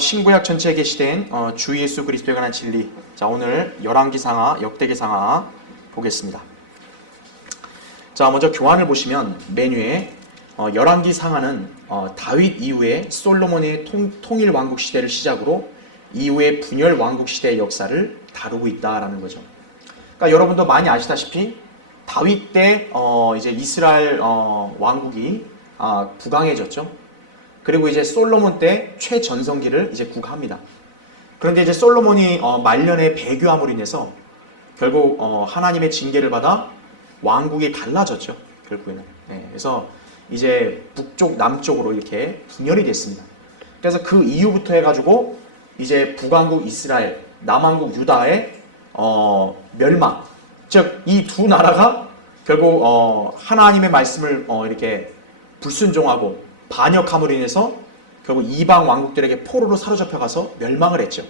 신구약 전체에 게시된 주 예수 그리스도에 관한 진리. 자, 오늘 열왕기상하, 역대기상하 보겠습니다. 자, 먼저 교환을 보시면 메뉴에 열왕기상하는 다윗 이후에 솔로몬의 통일 왕국 시대를 시작으로 이후의 분열 왕국 시대의 역사를 다루고 있다라는 거죠. 그러니까 여러분도 많이 아시다시피 다윗 때 이제 이스라엘 왕국이 부강해졌죠. 그리고 이제 솔로몬 때 최전성기를 이제 구가합니다. 그런데 이제 솔로몬이 말년에 배교함으로 인해서 결국 하나님의 징계를 받아 왕국이 갈라졌죠. 결국에는. 네, 그래서 이제 북쪽 남쪽으로 이렇게 분열이 됐습니다. 그래서 그 이후부터 해가지고 이제 북왕국 이스라엘, 남왕국 유다의 멸망, 즉 이 두 나라가 결국 하나님의 말씀을 이렇게 불순종하고 반역함으로 인해서 결국 이방 왕국들에게 포로로 사로잡혀가서 멸망을 했죠.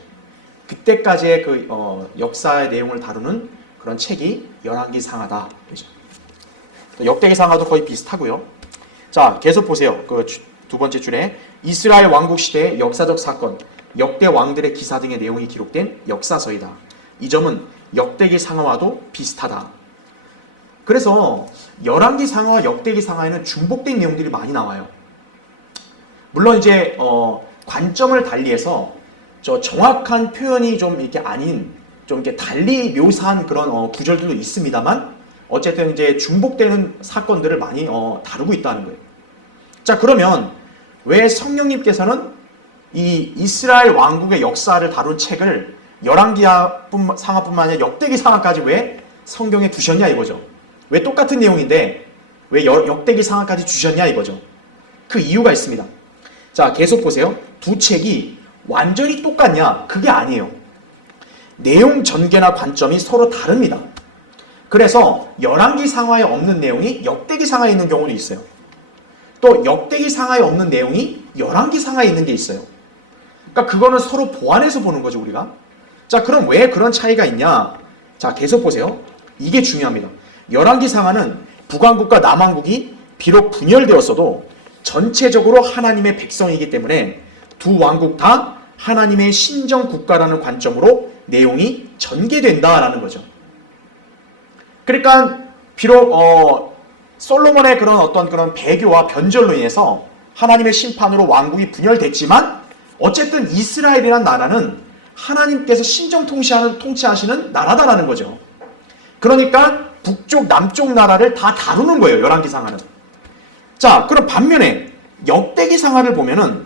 그때까지의 그 역사의 내용을 다루는 그런 책이 열왕기상하다. 그죠? 역대기상하도 거의 비슷하고요. 자, 계속 보세요. 그 두 번째 줄에 이스라엘 왕국 시대의 역사적 사건, 역대 왕들의 기사 등의 내용이 기록된 역사서이다. 이 점은 역대기상하와도 비슷하다. 그래서 열왕기상하와 역대기상하에는 중복된 내용들이 많이 나와요. 물론 이제 관점을 달리해서 저 정확한 표현이 좀 이렇게 아닌 좀 이렇게 달리 묘사한 그런 구절들도 있습니다만 어쨌든 이제 중복되는 사건들을 많이 다루고 있다는 거예요. 자, 그러면 왜 성령님께서는 이 이스라엘 왕국의 역사를 다룬 책을 열왕기상하뿐만 아니라 역대기상하까지 왜 성경에 두셨냐 이거죠. 왜 똑같은 내용인데 왜 역대기상하까지 주셨냐 이거죠. 그 이유가 있습니다. 자, 계속 보세요. 두 책이 완전히 똑같냐? 그게 아니에요. 내용 전개나 관점이 서로 다릅니다. 그래서 열왕기상하에 없는 내용이 역대기상하에 있는 경우도 있어요. 또 역대기상하에 없는 내용이 열왕기상하에 있는 게 있어요. 그러니까 그거는 서로 보완해서 보는 거죠, 우리가. 자, 그럼 왜 그런 차이가 있냐? 자, 계속 보세요. 이게 중요합니다. 열왕기상하는 북왕국과 남왕국이 비록 분열되었어도 전체적으로 하나님의 백성이기 때문에 두 왕국 다 하나님의 신정 국가라는 관점으로 내용이 전개된다라는 거죠. 그러니까 비록 솔로몬의 그런 어떤 그런 배교와 변절로 인해서 하나님의 심판으로 왕국이 분열됐지만 어쨌든 이스라엘이라는 나라는 하나님께서 신정 통치하시는 나라다라는 거죠. 그러니까 북쪽 남쪽 나라를 다 다루는 거예요. 열왕기상하는. 자, 그럼 반면에 역대기상하를 보면은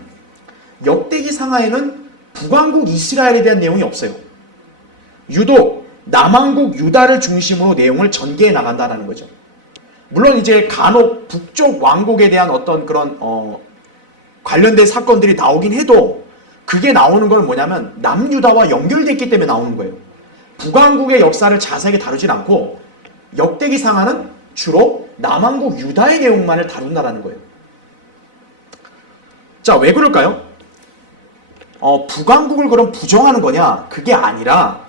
역대기상하에는 북왕국 이스라엘에 대한 내용이 없어요. 유독 남왕국 유다를 중심으로 내용을 전개해 나간다는 거죠. 물론 이제 간혹 북쪽 왕국에 대한 어떤 그런 관련된 사건들이 나오긴 해도 그게 나오는 건 뭐냐면 남유다와 연결됐기 때문에 나오는 거예요. 북왕국의 역사를 자세하게 다루진 않고 역대기상하는 주로 남왕국 유다의 내용만을 다룬다라는 거예요. 자, 왜 그럴까요? 북왕국을 그럼 부정하는 거냐? 그게 아니라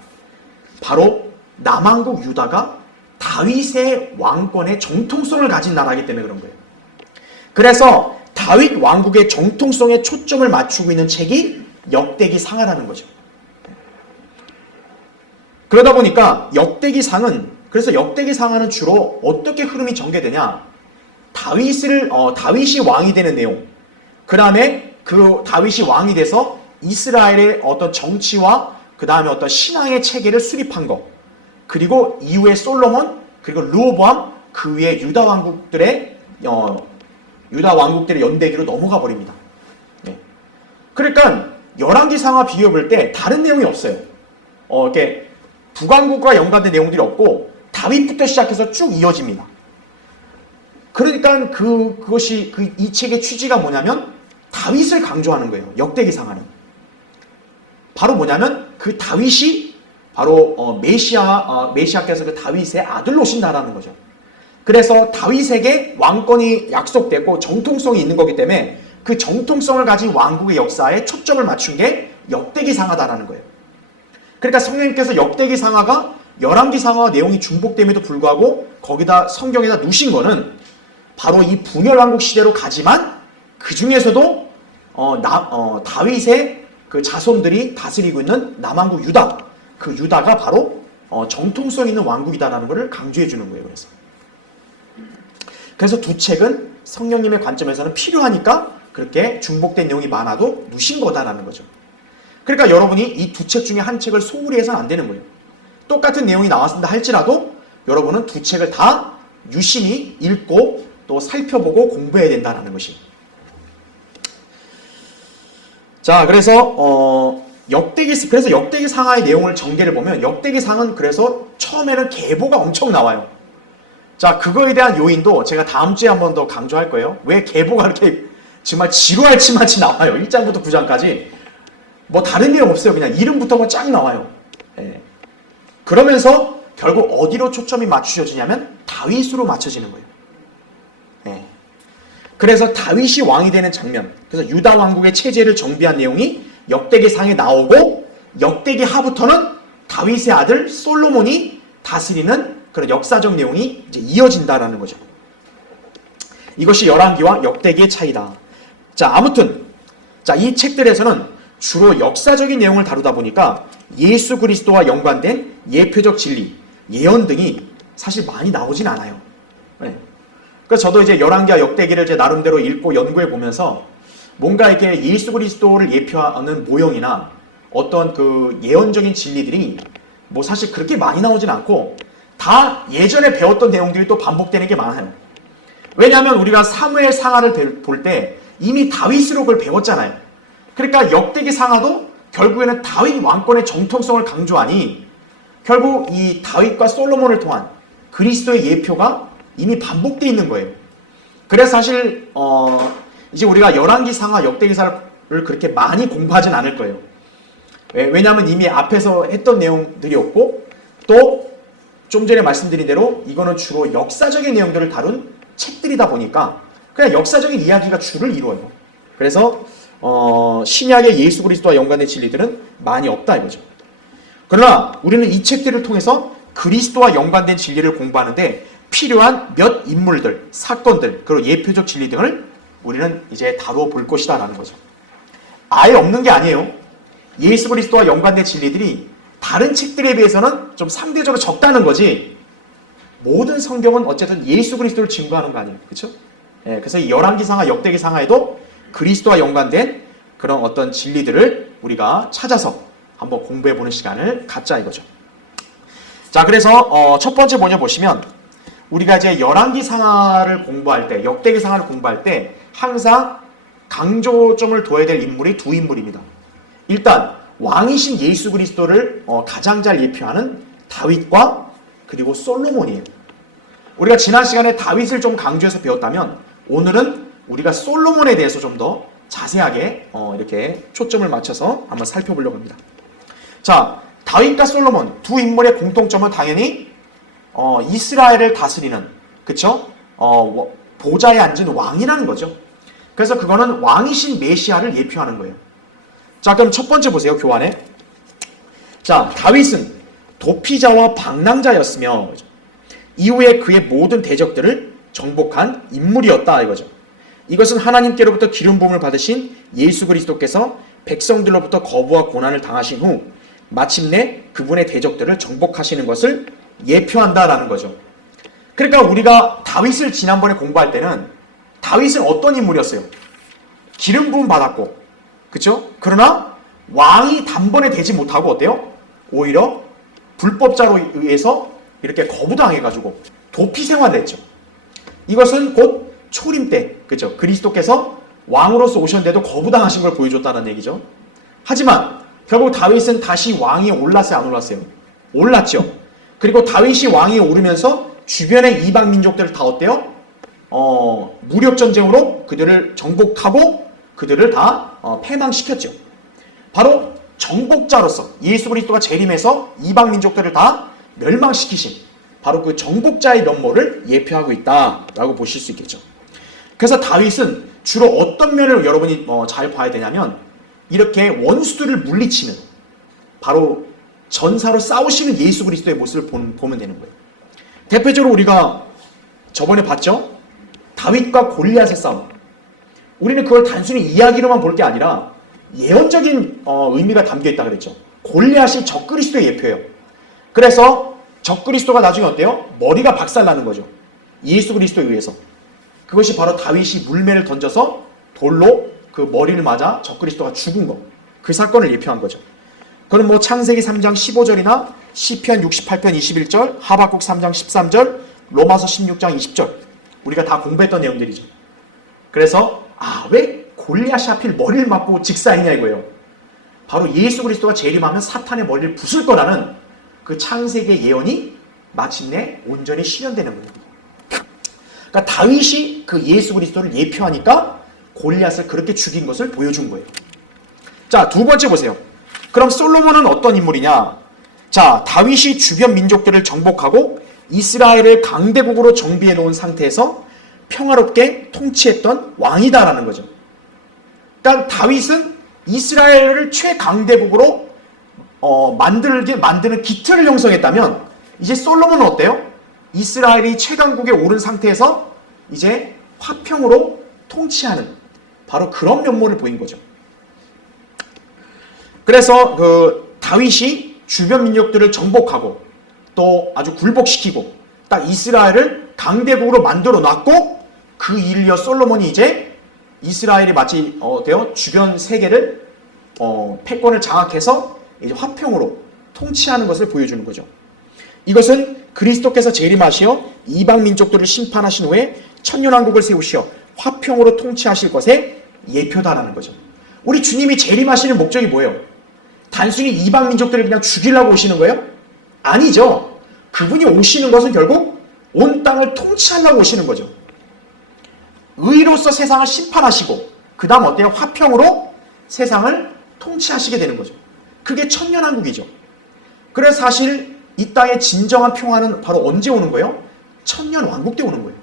바로 남왕국 유다가 다윗의 왕권의 정통성을 가진 나라이기 때문에 그런 거예요. 그래서 다윗 왕국의 정통성에 초점을 맞추고 있는 책이 역대기상하라는 거죠. 그러다 보니까 그래서 역대기상하는 주로 어떻게 흐름이 전개되냐? 다윗이 왕이 되는 내용. 그 다음에 그 다윗이 왕이 돼서 이스라엘의 어떤 정치와 그 다음에 어떤 신앙의 체계를 수립한 것. 그리고 이후에 솔로몬, 그리고 르호보암, 그 위에 유다 왕국들의 연대기로 넘어가 버립니다. 네. 그러니까 열왕기상하 비교해 볼 때 다른 내용이 없어요. 이렇게 북왕국과 연관된 내용들이 없고 다윗부터 시작해서 쭉 이어집니다. 그러니까 그것이 이 책의 취지가 뭐냐면 다윗을 강조하는 거예요. 역대기상하는. 바로 뭐냐면 그 다윗이 바로 메시아께서 그 다윗의 아들로 오신다라는 거죠. 그래서 다윗에게 왕권이 약속되고 정통성이 있는 거기 때문에 그 정통성을 가진 왕국의 역사에 초점을 맞춘 게 역대기상하다라는 거예요. 그러니까 성령님께서 역대기상하가 열왕기상하와 내용이 중복됨에도 불구하고 거기다 성경에다 누신 거는 바로 이 분열왕국 시대로 가지만 그 중에서도 다윗의 그 자손들이 다스리고 있는 남왕국 유다, 그 유다가 바로 정통성 있는 왕국이다라는 것을 강조해 주는 거예요. 그래서 두 책은 성령님의 관점에서는 필요하니까 그렇게 중복된 내용이 많아도 누신 거다라는 거죠. 그러니까 여러분이 이 두 책 중에 한 책을 소홀히 해서는 안 되는 거예요. 똑같은 내용이 나왔습니다 할지라도 여러분은 두 책을 다 유심히 읽고 또 살펴보고 공부해야 된다는 것이. 자, 그래서 역대기 상하의 내용을 전개를 보면 역대기상은 그래서 처음에는 계보가 엄청 나와요. 자, 그거에 대한 요인도 제가 다음 주에 한 번 더 강조할 거예요. 왜 계보가 이렇게 정말 지루할지마치 나와요. 1장부터 9장까지. 뭐 다른 내용 없어요. 그냥 이름부터만 쫙 나와요. 예. 그러면서 결국 어디로 초점이 맞추어지냐면 다윗으로 맞춰지는 거예요. 예. 그래서 다윗이 왕이 되는 장면, 그래서 유다 왕국의 체제를 정비한 내용이 역대기상에 나오고 역대기 하부터는 다윗의 아들 솔로몬이 다스리는 그런 역사적 내용이 이제 이어진다라는 거죠. 이것이 열왕기와 역대기의 차이다. 자, 아무튼 이 책들에서는 주로 역사적인 내용을 다루다 보니까 예수 그리스도와 연관된 예표적 진리, 예언 등이 사실 많이 나오진 않아요. 네. 그래서 저도 이제 열왕기와 역대기를 제 나름대로 읽고 연구해 보면서 뭔가 이렇게 예수 그리스도를 예표하는 모형이나 어떤 그 예언적인 진리들이 뭐 사실 그렇게 많이 나오진 않고 다 예전에 배웠던 내용들이 또 반복되는 게 많아요. 왜냐하면 우리가 사무엘 상하를 볼 때 이미 다윗으로 그걸 배웠잖아요. 그러니까 역대기 상하도 결국에는 다윗 왕권의 정통성을 강조하니 결국 이 다윗과 솔로몬을 통한 그리스도의 예표가 이미 반복되어 있는 거예요. 그래서 사실 이제 우리가 열왕기 상하 역대기사를 그렇게 많이 공부하진 않을 거예요. 왜냐하면 이미 앞에서 했던 내용들이었고 또 좀 전에 말씀드린 대로 이거는 주로 역사적인 내용들을 다룬 책들이다 보니까 그냥 역사적인 이야기가 주를 이루어요. 그래서 신약의 예수 그리스도와 연관된 진리들은 많이 없다 이거죠. 그러나 우리는 이 책들을 통해서 그리스도와 연관된 진리를 공부하는데 필요한 몇 인물들, 사건들, 그리고 예표적 진리 등을 우리는 이제 다루어 볼 것이다 라는 거죠. 아예 없는 게 아니에요. 예수 그리스도와 연관된 진리들이 다른 책들에 비해서는 좀 상대적으로 적다는 거지 모든 성경은 어쨌든 예수 그리스도를 증거하는 거 아니에요. 그렇죠? 예, 그래서 이 열왕기상하, 역대기상하에도 그리스도와 연관된 그런 어떤 진리들을 우리가 찾아서 한번 공부해보는 시간을 갖자 이거죠. 자, 그래서 첫 번째 먼저 보시면 우리가 이제 열왕기상하를 공부할 때, 역대기상하를 공부할 때 항상 강조점을 둬야 될 인물이 두 인물입니다. 일단 왕이신 예수 그리스도를 가장 잘 예표하는 다윗과 그리고 솔로몬이에요. 우리가 지난 시간에 다윗을 좀 강조해서 배웠다면 오늘은 우리가 솔로몬에 대해서 좀 더 자세하게 이렇게 초점을 맞춰서 한번 살펴보려고 합니다. 자, 다윗과 솔로몬 두 인물의 공통점은 당연히 이스라엘을 다스리는, 그쵸? 보좌에 앉은 왕이라는 거죠. 그래서 그거는 왕이신 메시아를 예표하는 거예요. 자, 그럼 첫 번째 보세요. 교환에. 자, 다윗은 도피자와 방랑자였으며 이후에 그의 모든 대적들을 정복한 인물이었다 이거죠. 이것은 하나님께로부터 기름 부음을 받으신 예수 그리스도께서 백성들로부터 거부와 고난을 당하신 후 마침내 그분의 대적들을 정복하시는 것을 예표한다라는 거죠. 그러니까 우리가 다윗을 지난번에 공부할 때는 다윗은 어떤 인물이었어요? 기름 부음 받았고, 그쵸? 그러나 왕이 단번에 되지 못하고 어때요? 오히려 불법자로 의해서 이렇게 거부당해가지고 도피 생활을 했죠. 이것은 곧 초림 때, 그죠? 그리스도께서 왕으로서 오셨는데도 거부당하신 걸 보여줬다는 얘기죠. 하지만 결국 다윗은 다시 왕위에 올랐어요, 안 올랐어요? 올랐죠. 그리고 다윗이 왕위에 오르면서 주변의 이방 민족들을 다 어때요? 무력 전쟁으로 그들을 정복하고 그들을 다 패망시켰죠. 바로 정복자로서 예수 그리스도가 재림해서 이방 민족들을 다 멸망시키신 바로 그 정복자의 면모를 예표하고 있다라고 보실 수 있겠죠. 그래서 다윗은 주로 어떤 면을 여러분이 잘 봐야 되냐면 이렇게 원수들을 물리치는 바로 전사로 싸우시는 예수 그리스도의 모습을 보면 되는 거예요. 대표적으로 우리가 저번에 봤죠? 다윗과 골리앗의 싸움. 우리는 그걸 단순히 이야기로만 볼 게 아니라 예언적인 의미가 담겨 있다 그랬죠. 골리앗이 적그리스도의 예표예요. 그래서 적그리스도가 나중에 어때요? 머리가 박살나는 거죠. 예수 그리스도에 의해서. 그것이 바로 다윗이 물매를 던져서 돌로 그 머리를 맞아 적그리스도가 죽은 거. 그 사건을 예표한 거죠. 그건 뭐 창세기 3장 15절이나 시편 68편 21절, 하박국 3장 13절, 로마서 16장 20절. 우리가 다 공부했던 내용들이죠. 그래서 왜 골리앗이 하필 머리를 맞고 직사했냐 이거예요. 바로 예수 그리스도가 재림하면 사탄의 머리를 부술 거라는 그 창세기의 예언이 마침내 온전히 실현되는 거예요. 그러니까 다윗이 그 예수 그리스도를 예표하니까 골리앗을 그렇게 죽인 것을 보여준 거예요. 자, 두 번째 보세요. 그럼 솔로몬은 어떤 인물이냐? 자, 다윗이 주변 민족들을 정복하고 이스라엘을 강대국으로 정비해 놓은 상태에서 평화롭게 통치했던 왕이다라는 거죠. 그러니까 다윗은 이스라엘을 최강대국으로 만드는 기틀을 형성했다면 이제 솔로몬은 어때요? 이스라엘이 최강국에 오른 상태에서 이제 화평으로 통치하는 바로 그런 면모를 보인 거죠. 그래서 그 다윗이 주변 민족들을 정복하고 또 아주 굴복시키고 딱 이스라엘을 강대국으로 만들어 놨고 그 일을 이어 솔로몬이 이제 이스라엘이 마치 주변 세계를 패권을 장악해서 이제 화평으로 통치하는 것을 보여주는 거죠. 이것은 그리스도께서 재림하시어 이방 민족들을 심판하신 후에 천년왕국을 세우시어 화평으로 통치하실 것의 예표다라는 거죠. 우리 주님이 재림하시는 목적이 뭐예요? 단순히 이방 민족들을 그냥 죽이려고 오시는 거예요? 아니죠. 그분이 오시는 것은 결국 온 땅을 통치하려고 오시는 거죠. 의로서 세상을 심판하시고 그 다음 어때요? 화평으로 세상을 통치하시게 되는 거죠. 그게 천년왕국이죠. 그래서 사실 이 땅의 진정한 평화는 바로 언제 오는 거예요? 천년왕국 때 오는 거예요.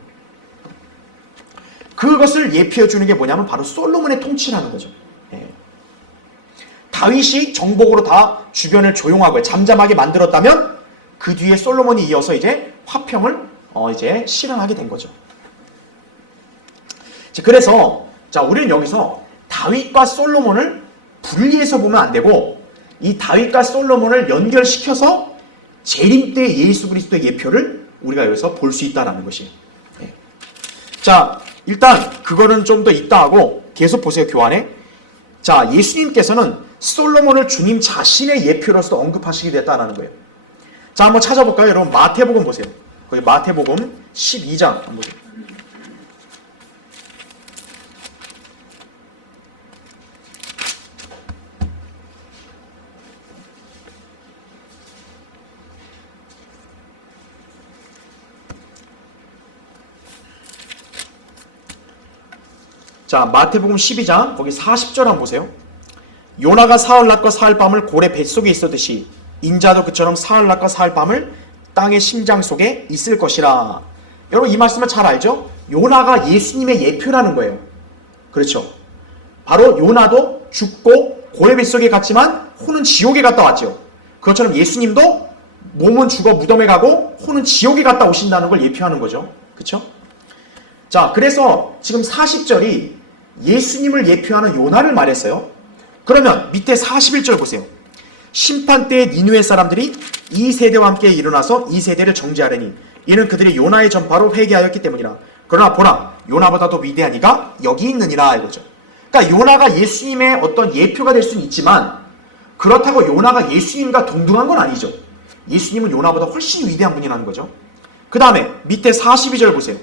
그것을 예표해 주는 게 뭐냐면 바로 솔로몬의 통치라는 거죠. 다윗이 정복으로 다 주변을 조용하고 잠잠하게 만들었다면 그 뒤에 솔로몬이 이어서 이제 화평을 이제 실현하게 된 거죠. 그래서 우리는 여기서 다윗과 솔로몬을 분리해서 보면 안 되고 이 다윗과 솔로몬을 연결시켜서 재림 때 예수 그리스도의 예표를 우리가 여기서 볼 수 있다는 것이에요. 자, 일단 그거는 좀 더 이따 하고 계속 보세요. 교환에. 자, 예수님께서는 솔로몬을 주님 자신의 예표로서 언급하시게 됐다는 거예요. 자, 한번 찾아볼까요? 여러분 마태복음 보세요. 거기 마태복음 12장 한번 보세요. 자, 마태복음 12장 거기 40절 한번 보세요. 요나가 사흘낮과 사흘밤을 고래 뱃속에 있었듯이 인자도 그처럼 사흘낮과 사흘밤을 땅의 심장 속에 있을 것이라. 여러분 이 말씀을 잘 알죠? 요나가 예수님의 예표라는 거예요. 그렇죠? 바로 요나도 죽고 고래 뱃속에 갔지만 혼은 지옥에 갔다 왔죠. 그것처럼 예수님도 몸은 죽어 무덤에 가고 혼은 지옥에 갔다 오신다는 걸 예표하는 거죠. 그렇죠? 자, 그래서 지금 40절이 예수님을 예표하는 요나를 말했어요. 그러면 밑에 41절 보세요. 심판 때에 니느웨 사람들이 이 세대와 함께 일어나서 이 세대를 정죄하려니 이는 그들이 요나의 전파로 회개하였기 때문이라. 그러나 보라, 요나보다도 위대한 이가 여기 있느니라 이거죠. 그러니까 요나가 예수님의 어떤 예표가 될 수는 있지만 그렇다고 요나가 예수님과 동등한 건 아니죠. 예수님은 요나보다 훨씬 위대한 분이라는 거죠. 그 다음에 밑에 42절 보세요.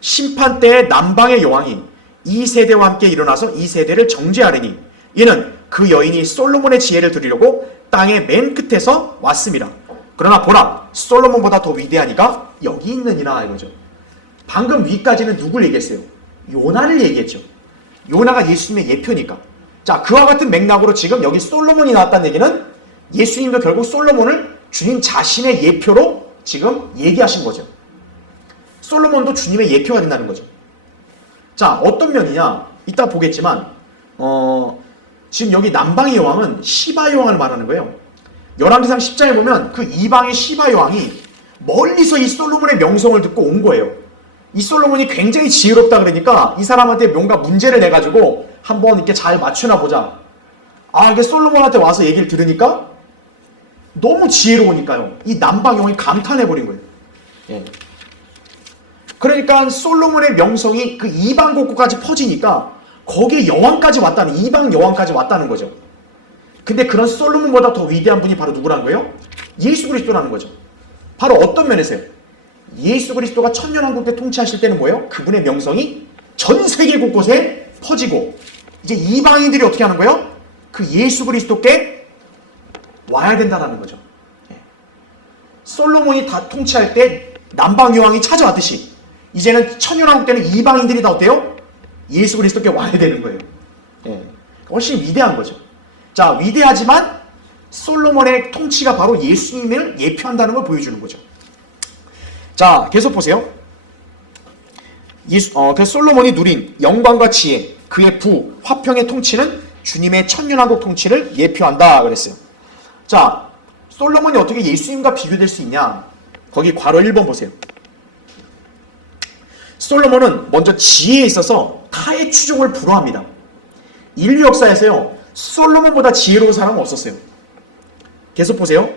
심판 때에 남방의 여왕이 이 세대와 함께 일어나서 이 세대를 정죄하려니 이는 그 여인이 솔로몬의 지혜를 드리려고 땅의 맨 끝에서 왔습니다. 그러나 보라, 솔로몬보다 더 위대한 이가 여기 있느니라 이거죠. 방금 위까지는 누굴 얘기했어요? 요나를 얘기했죠. 요나가 예수님의 예표니까. 자, 그와 같은 맥락으로 지금 여기 솔로몬이 나왔다는 얘기는 예수님도 결국 솔로몬을 주님 자신의 예표로 지금 얘기하신 거죠. 솔로몬도 주님의 예표가 된다는 거죠. 자, 어떤 면이냐? 이따 보겠지만 지금 여기 남방의 여왕은 시바 여왕을 말하는 거예요. 열왕기상 10장에 보면 그 이방의 시바 여왕이 멀리서 이 솔로몬의 명성을 듣고 온 거예요. 이 솔로몬이 굉장히 지혜롭다 그러니까 이 사람한테 뭔가 문제를 내가지고 한번 이렇게 잘 맞추나 보자. 이게 솔로몬한테 와서 얘기를 들으니까 너무 지혜로우니까요. 이 남방 여왕이 감탄해버린 거예요. 예. 그러니까 솔로몬의 명성이 그 이방 곳곳까지 퍼지니까 거기에 여왕까지 왔다는, 이방 여왕까지 왔다는 거죠. 근데 그런 솔로몬보다 더 위대한 분이 바로 누구라는 거예요? 예수 그리스도라는 거죠. 바로 어떤 면에서요? 예수 그리스도가 천년왕국 때 통치하실 때는 뭐예요? 그분의 명성이 전 세계 곳곳에 퍼지고 이제 이방인들이 어떻게 하는 거예요? 그 예수 그리스도께 와야 된다는 거죠. 솔로몬이 다 통치할 때 남방 여왕이 찾아왔듯이 이제는 천년왕국 때는 이방인들이 다 어때요? 예수 그리스도께 와야 되는 거예요. 훨씬 위대한 거죠. 자, 위대하지만 솔로몬의 통치가 바로 예수님을 예표한다는 걸 보여주는 거죠. 자, 계속 보세요. 그래서 솔로몬이 누린 영광과 지혜, 그의 부, 화평의 통치는 주님의 천년왕국 통치를 예표한다 그랬어요. 자, 솔로몬이 어떻게 예수님과 비교될 수 있냐? 거기 괄호 1번 보세요. 솔로몬은 먼저 지혜에 있어서 타의 추종을 불허합니다. 인류 역사에서요, 솔로몬보다 지혜로운 사람은 없었어요. 계속 보세요.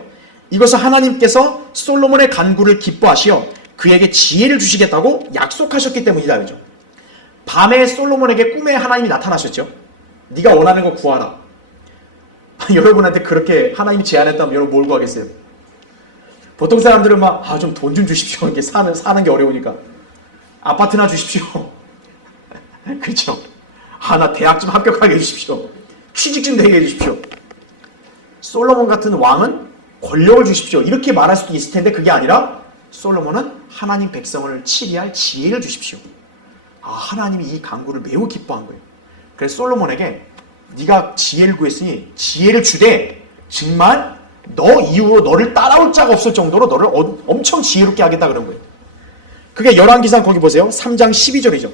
이것은 하나님께서 솔로몬의 간구를 기뻐하시어 그에게 지혜를 주시겠다고 약속하셨기 때문이다. 그죠? 밤에 솔로몬에게 꿈에 하나님이 나타나셨죠. 네가 원하는 거 구하라. 여러분한테 그렇게 하나님이 제안했다면 여러분 뭘 구하겠어요? 보통 사람들은 막 좀 돈 좀 주십시오. 이렇게 사는 게 어려우니까. 아파트나 주십시오. 그렇죠? 나 대학 좀 합격하게 해주십시오. 취직 좀 되게 해주십시오. 솔로몬 같은 왕은 권력을 주십시오. 이렇게 말할 수도 있을 텐데 그게 아니라 솔로몬은 하나님 백성을 치리할 지혜를 주십시오. 하나님이 이 간구를 매우 기뻐한 거예요. 그래서 솔로몬에게 네가 지혜를 구했으니 지혜를 주되 정말 너 이후로 너를 따라올 자가 없을 정도로 너를 엄청 지혜롭게 하겠다 그런 거예요. 그게 열왕기상 거기 보세요. 3장 12절이죠.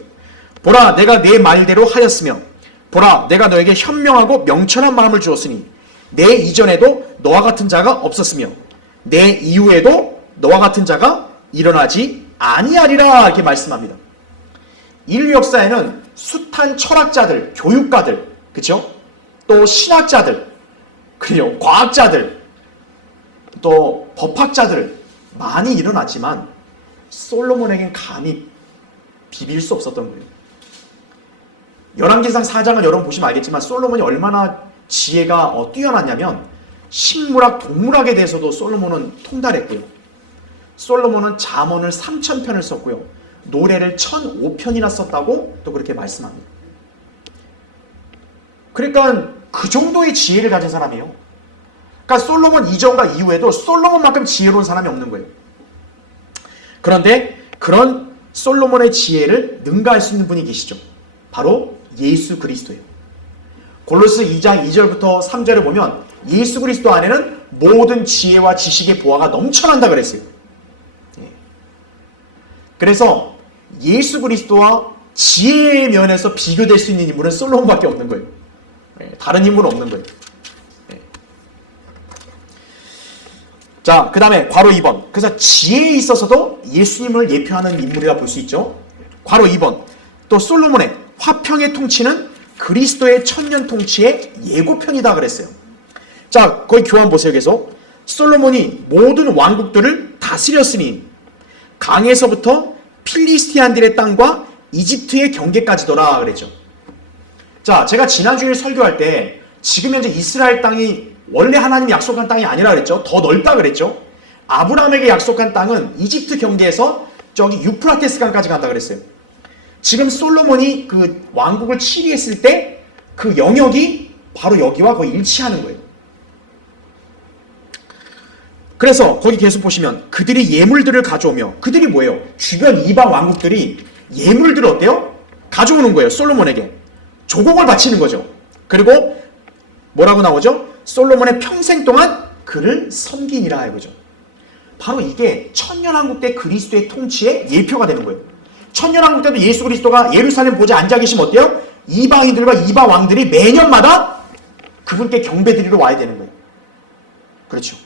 보라 내가 내 말대로 하였으며 보라 내가 너에게 현명하고 명철한 마음을 주었으니 내 이전에도 너와 같은 자가 없었으며 내 이후에도 너와 같은 자가 일어나지 아니하리라 이렇게 말씀합니다. 인류 역사에는 숱한 철학자들, 교육가들, 그렇죠? 또 신학자들, 그리고 과학자들, 또 법학자들 많이 일어났지만 솔로몬에겐 감히 비빌 수 없었던 거예요. 열왕기상 4장을 여러분 보시면 알겠지만 솔로몬이 얼마나 지혜가 뛰어났냐면 식물학, 동물학에 대해서도 솔로몬은 통달했고요. 솔로몬은 잠언을 3000편을 썼고요. 노래를 1005편이나 썼다고 또 그렇게 말씀합니다. 그러니까 그 정도의 지혜를 가진 사람이에요. 그러니까 솔로몬 이전과 이후에도 솔로몬만큼 지혜로운 사람이 없는 거예요. 그런데 그런 솔로몬의 지혜를 능가할 수 있는 분이 계시죠. 바로 예수 그리스도예요. 골로새 2장 2절부터 3절을 보면 예수 그리스도 안에는 모든 지혜와 지식의 보화가 넘쳐난다 그랬어요. 그래서 예수 그리스도와 지혜의 면에서 비교될 수 있는 인물은 솔로몬밖에 없는 거예요. 다른 인물은 없는 거예요. 자, 그 다음에 괄호 2번. 그래서 지혜에 있어서도 예수님을 예표하는 인물이라 볼 수 있죠. 괄호 2번. 또 솔로몬의 화평의 통치는 그리스도의 천년 통치의 예고편이다 그랬어요. 자, 거기 교환 보세요. 계속. 솔로몬이 모든 왕국들을 다스렸으니 강에서부터 필리스티안들의 땅과 이집트의 경계까지더라 그랬죠. 자, 제가 지난주에 설교할 때 지금 현재 이스라엘 땅이 원래 하나님이 약속한 땅이 아니라 그랬죠. 더 넓다 그랬죠. 아브라함에게 약속한 땅은 이집트 경계에서 저기 유프라테스 강까지 간다 그랬어요. 지금 솔로몬이 그 왕국을 치리했을 때 그 영역이 바로 여기와 거의 일치하는 거예요. 그래서 거기 계속 보시면 그들이 예물들을 가져오며 그들이 뭐예요? 주변 이방 왕국들이 예물들을 어때요? 가져오는 거예요. 솔로몬에게. 조공을 바치는 거죠. 그리고 뭐라고 나오죠? 솔로몬의 평생 동안 그를 섬기니라 이거죠. 바로 이게 천년왕국 때 그리스도의 통치의 예표가 되는 거예요. 천년왕국 때도 예수 그리스도가 예루살렘 보좌에 앉아 계시면 어때요? 이방인들과 이방 왕들이 매년마다 그분께 경배드리러 와야 되는 거예요. 그렇죠.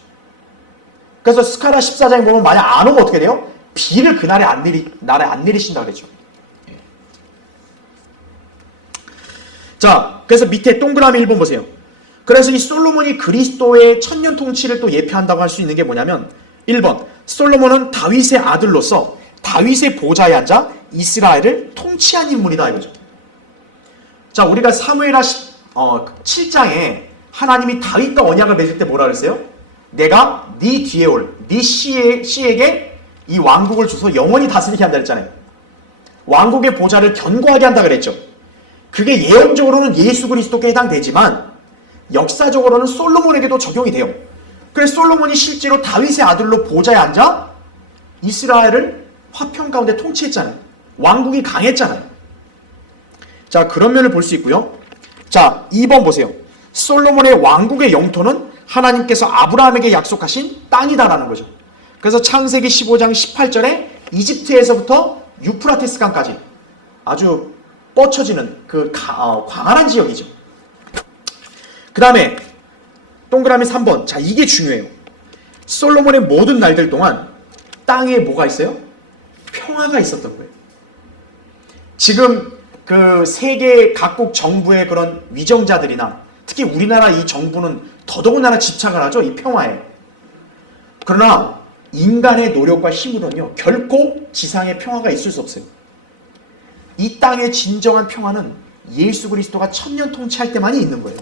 그래서 스가랴 14장에 보면 만약 안 오면 어떻게 돼요? 비를 그날에 날에 안 내리신다 그랬죠. 자, 그래서 밑에 동그라미 1번 보세요. 그래서 이 솔로몬이 그리스도의 천년 통치를 또 예표한다고 할 수 있는 게 뭐냐면 1번 솔로몬은 다윗의 아들로서 다윗의 보좌에 앉아 이스라엘을 통치한 인물이다 이거죠. 자, 우리가 사무엘하 7장에 하나님이 다윗과 언약을 맺을 때 뭐라 그랬어요? 내가 네 뒤에 올 네 씨에게 이 왕국을 줘서 영원히 다스리게 한다 그랬잖아요. 왕국의 보좌를 견고하게 한다 그랬죠. 그게 예언적으로는 예수 그리스도께 해당되지만 역사적으로는 솔로몬에게도 적용이 돼요. 그래서 솔로몬이 실제로 다윗의 아들로 보좌에 앉아 이스라엘을 화평 가운데 통치했잖아요. 왕국이 강했잖아요. 자, 그런 면을 볼 수 있고요. 자, 2번 보세요. 솔로몬의 왕국의 영토는 하나님께서 아브라함에게 약속하신 땅이다라는 거죠. 그래서 창세기 15장 18절에 이집트에서부터 유프라테스 강까지 아주 뻗쳐지는 그 광활한 지역이죠. 그 다음에 동그라미 3번. 자, 이게 중요해요. 솔로몬의 모든 날들 동안 땅에 뭐가 있어요? 평화가 있었던 거예요. 지금 그 세계 각국 정부의 그런 위정자들이나 특히 우리나라 이 정부는 더더군다나 집착을 하죠. 이 평화에. 그러나 인간의 노력과 힘으로는요. 결코 지상의 평화가 있을 수 없어요. 이 땅의 진정한 평화는 예수 그리스도가 천년 통치할 때만이 있는 거예요.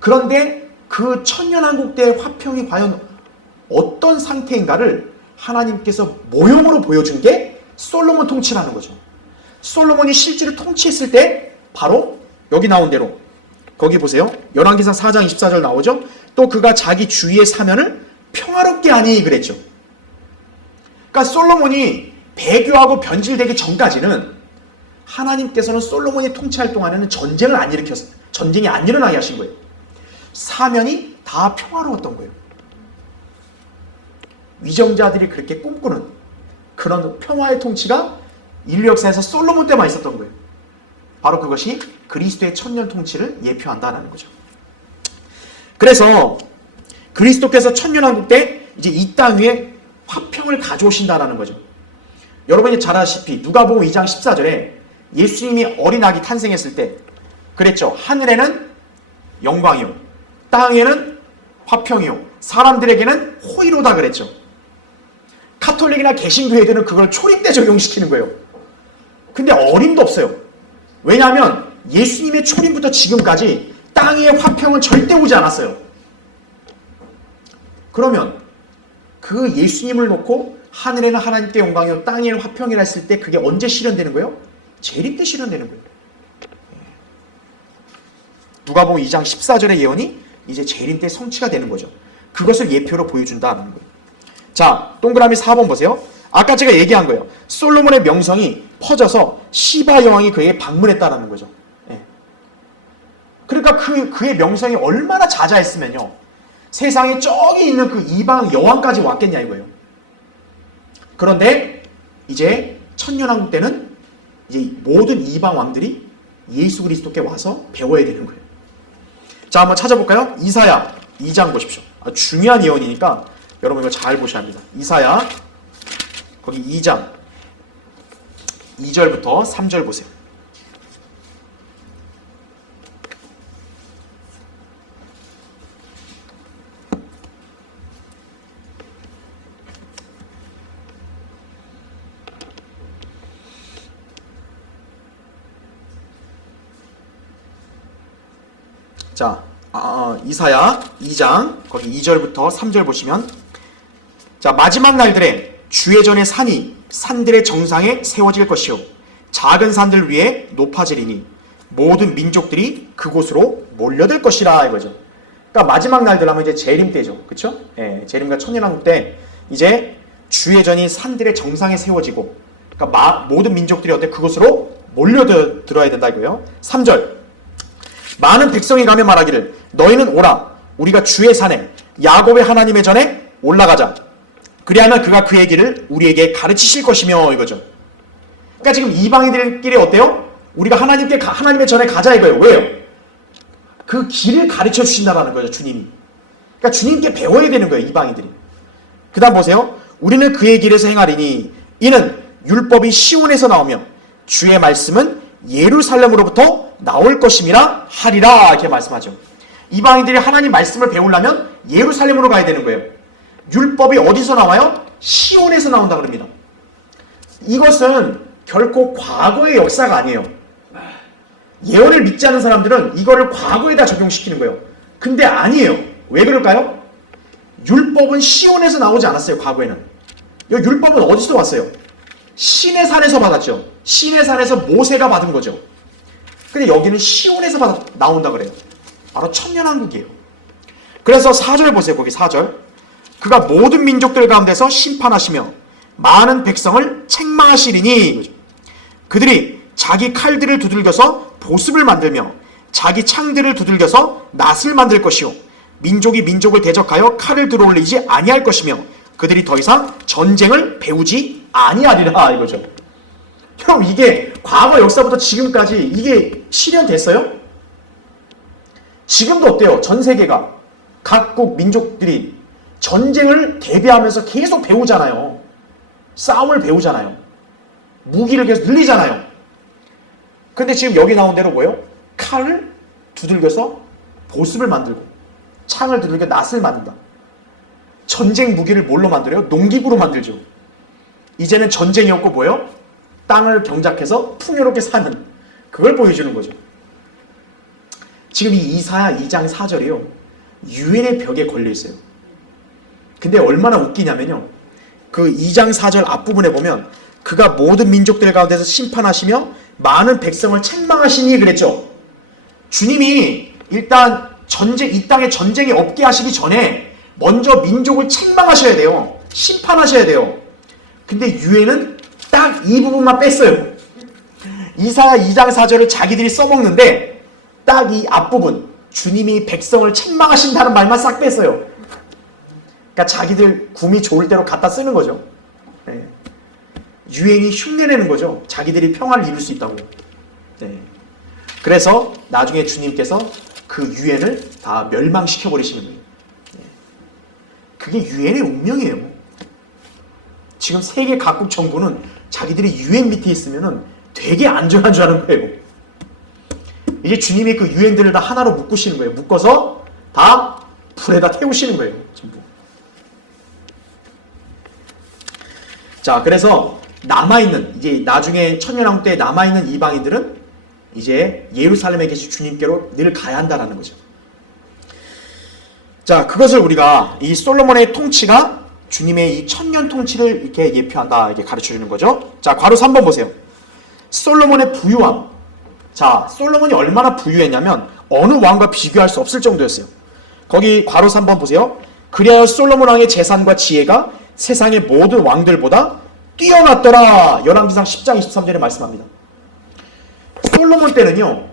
그런데 그 천년왕국대의 화평이 과연 어떤 상태인가를 하나님께서 모형으로 보여준 게 솔로몬 통치라는 거죠. 솔로몬이 실제로 통치했을 때 바로 여기 나온 대로 거기 보세요. 열왕기상 4장 24절 나오죠. 또 그가 자기 주위의 사면을 평화롭게 하니 그랬죠. 그러니까 솔로몬이 배교하고 변질되기 전까지는 하나님께서는 솔로몬이 통치할 동안에는 전쟁이 안 일어나게 하신 거예요. 사면이 다 평화로웠던 거예요. 위정자들이 그렇게 꿈꾸는 그런 평화의 통치가 인류 역사에서 솔로몬 때만 있었던 거예요. 바로 그것이 그리스도의 천년 통치를 예표한다는 거죠. 그래서 그리스도께서 천년왕국 때 이제 이 땅 위에 화평을 가져오신다는 거죠. 여러분이 잘 아시다시피 누가복음 2장 14절에 예수님이 어린 아기 탄생했을 때 그랬죠. 하늘에는 영광이요 땅에는 화평이요 사람들에게는 호의로다 그랬죠. 카톨릭이나 개신교회들은 그걸 초림 때 적용시키는 거예요. 근데 어림도 없어요. 왜냐하면 예수님의 초림부터 지금까지 땅의 화평은 절대 오지 않았어요. 그러면 그 예수님을 놓고 하늘에는 하나님께 영광이요 땅에는 화평이라 했을 때 그게 언제 실현되는 거예요? 재림 때 실현되는 거예요. 누가복음 2장 14절의 예언이 이제 재림 때 성취가 되는 거죠. 그것을 예표로 보여준다는 거예요. 자, 동그라미 4번 보세요. 아까 제가 얘기한 거예요. 솔로몬의 명성이 퍼져서 시바 여왕이 그에게 방문했다는 거죠. 그러니까 그의 명성이 얼마나 자자했으면요. 세상에 저기 있는 그 이방 여왕까지 왔겠냐 이거예요. 그런데 이제 천년왕국 때는 이제 모든 이방 왕들이 예수 그리스도께 와서 배워야 되는 거예요. 자, 한번 찾아볼까요? 이사야 2장 보십시오. 중요한 예언이니까 여러분 이거 잘 보셔야 합니다. 이사야 거기 2장 2절부터 3절 보세요. 자, 이사야 2장 거기 2절부터 3절 보시면 자, 마지막 날들에 주의 전에 산들의 정상에 세워질 것이요 작은 산들 위에 높아지리니 모든 민족들이 그곳으로 몰려들 것이라 이거죠. 그러니까 마지막 날들 하면 이제 재림 때죠. 그렇죠? 재림과 천년왕국 때 이제 주의 전이 산들의 정상에 세워지고 그러니까 모든 민족들이 어때 그곳으로 몰려들어야 된다 이거예요. 3절 많은 백성이 가며 말하기를 너희는 오라 우리가 주의 산에 야곱의 하나님의 전에 올라가자 그리하면 그가 그의 길을 우리에게 가르치실 것이며 이거죠. 그러니까 지금 이방인들끼리 어때요? 우리가 하나님의 전에 가자 이거예요. 왜요? 그 길을 가르쳐 주신다라는 거죠. 주님이. 그러니까 주님께 배워야 되는 거예요. 이방인들이. 그 다음 보세요. 우리는 그의 길에서 행하리니 이는 율법이 시온에서 나오며 주의 말씀은 예루살렘으로부터 나올 것임이라 하리라 이렇게 말씀하죠. 이방인들이 하나님 말씀을 배우려면 예루살렘으로 가야 되는 거예요. 율법이 어디서 나와요? 시온에서 나온다 그럽니다. 이것은 결코 과거의 역사가 아니에요. 예언을 믿지 않는 사람들은 이거를 과거에다 적용시키는 거예요. 근데 아니에요. 왜 그럴까요? 율법은 시온에서 나오지 않았어요. 과거에는. 이 율법은 어디서 왔어요? 시내 산에서 받았죠. 시내 산에서 모세가 받은 거죠. 근데 여기는 시온에서 나온다 그래요. 바로 천년왕국이에요. 그래서 4절 보세요. 거기 4절. 그가 모든 민족들 가운데서 심판하시며 많은 백성을 책망하시리니, 그들이 자기 칼들을 두들겨서 보습을 만들며 자기 창들을 두들겨서 낫을 만들 것이요, 민족이 민족을 대적하여 칼을 들어올리지 아니할 것이며 그들이 더 이상 전쟁을 배우지 아니하리라 이거죠. 형, 이게 과거 역사부터 지금까지 이게 실현됐어요? 지금도 어때요? 전 세계가 각국 민족들이 전쟁을 대비하면서 계속 배우잖아요. 싸움을 배우잖아요. 무기를 계속 늘리잖아요. 근데 지금 여기 나온 대로 뭐예요? 칼을 두들겨서 보습을 만들고 창을 두들겨 낫을 만든다. 전쟁 무기를 뭘로 만들어요? 농기구로 만들죠. 이제는 전쟁이 없고 뭐예요? 땅을 경작해서 풍요롭게 사는, 그걸 보여주는 거죠. 지금 이 이사야 2장 4절이요. 유엔의 벽에 걸려 있어요. 근데 얼마나 웃기냐면요. 그 2장 4절 앞부분에 보면 그가 모든 민족들 가운데서 심판하시며 많은 백성을 책망하시니 그랬죠. 주님이 일단 이 땅에 전쟁이 없게 하시기 전에 먼저 민족을 책망하셔야 돼요. 심판하셔야 돼요. 근데 유엔은 딱 이 부분만 뺐어요. 이사야 2장 4절을 자기들이 써먹는데 딱 이 앞부분, 주님이 백성을 책망하신다는 말만 싹 뺐어요. 그러니까 자기들 구미 좋을 대로 갖다 쓰는 거죠. 네. 유엔이 흉내내는 거죠. 자기들이 평화를 이룰 수 있다고. 네. 그래서 나중에 주님께서 그 유엔을 다 멸망시켜버리시는 거예요. 네. 그게 유엔의 운명이에요. 지금 세계 각국 정부는 자기들이 유엔 밑에 있으면은 되게 안전한 줄 아는 거예요. 이제 주님이 그 유엔들을 다 하나로 묶으시는 거예요. 묶어서 다 불에다 태우시는 거예요. 전부. 자, 그래서 남아있는, 이제 나중에 천년왕국 때 남아있는 이방인들은 이제 예루살렘에 계신 주님께로 늘 가야 한다는 거죠. 자, 그것을 우리가 이 솔로몬의 통치가 주님의 이 천년 통치를 이렇게 예표한다, 이렇게 가르쳐 주는 거죠. 자, 괄호 3번 보세요. 솔로몬의 부유함. 자, 솔로몬이 얼마나 부유했냐면 어느 왕과 비교할 수 없을 정도였어요. 거기 괄호 3번 보세요. 그리하여 솔로몬 왕의 재산과 지혜가 세상의 모든 왕들보다 뛰어났더라. 열왕기상 10장 23절에 말씀합니다. 솔로몬 때는요,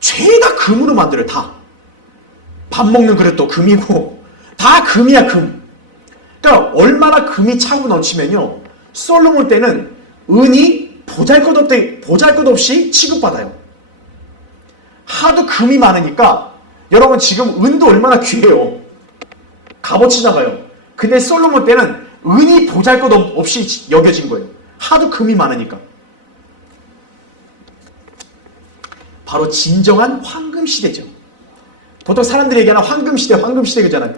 죄다 금으로 만들어요. 다. 밥 먹는 그릇도 금이고 다 금이야, 금. 그러니까 얼마나 금이 차고 넘치면요, 솔로몬 때는 은이 보잘것없이 취급받아요. 하도 금이 많으니까. 여러분, 지금 은도 얼마나 귀해요. 값어치잖아요. 근데 솔로몬 때는 은이 보잘것없이 여겨진 거예요. 하도 금이 많으니까. 바로 진정한 황금시대죠. 보통 사람들이 얘기하는 황금시대 그러잖아요.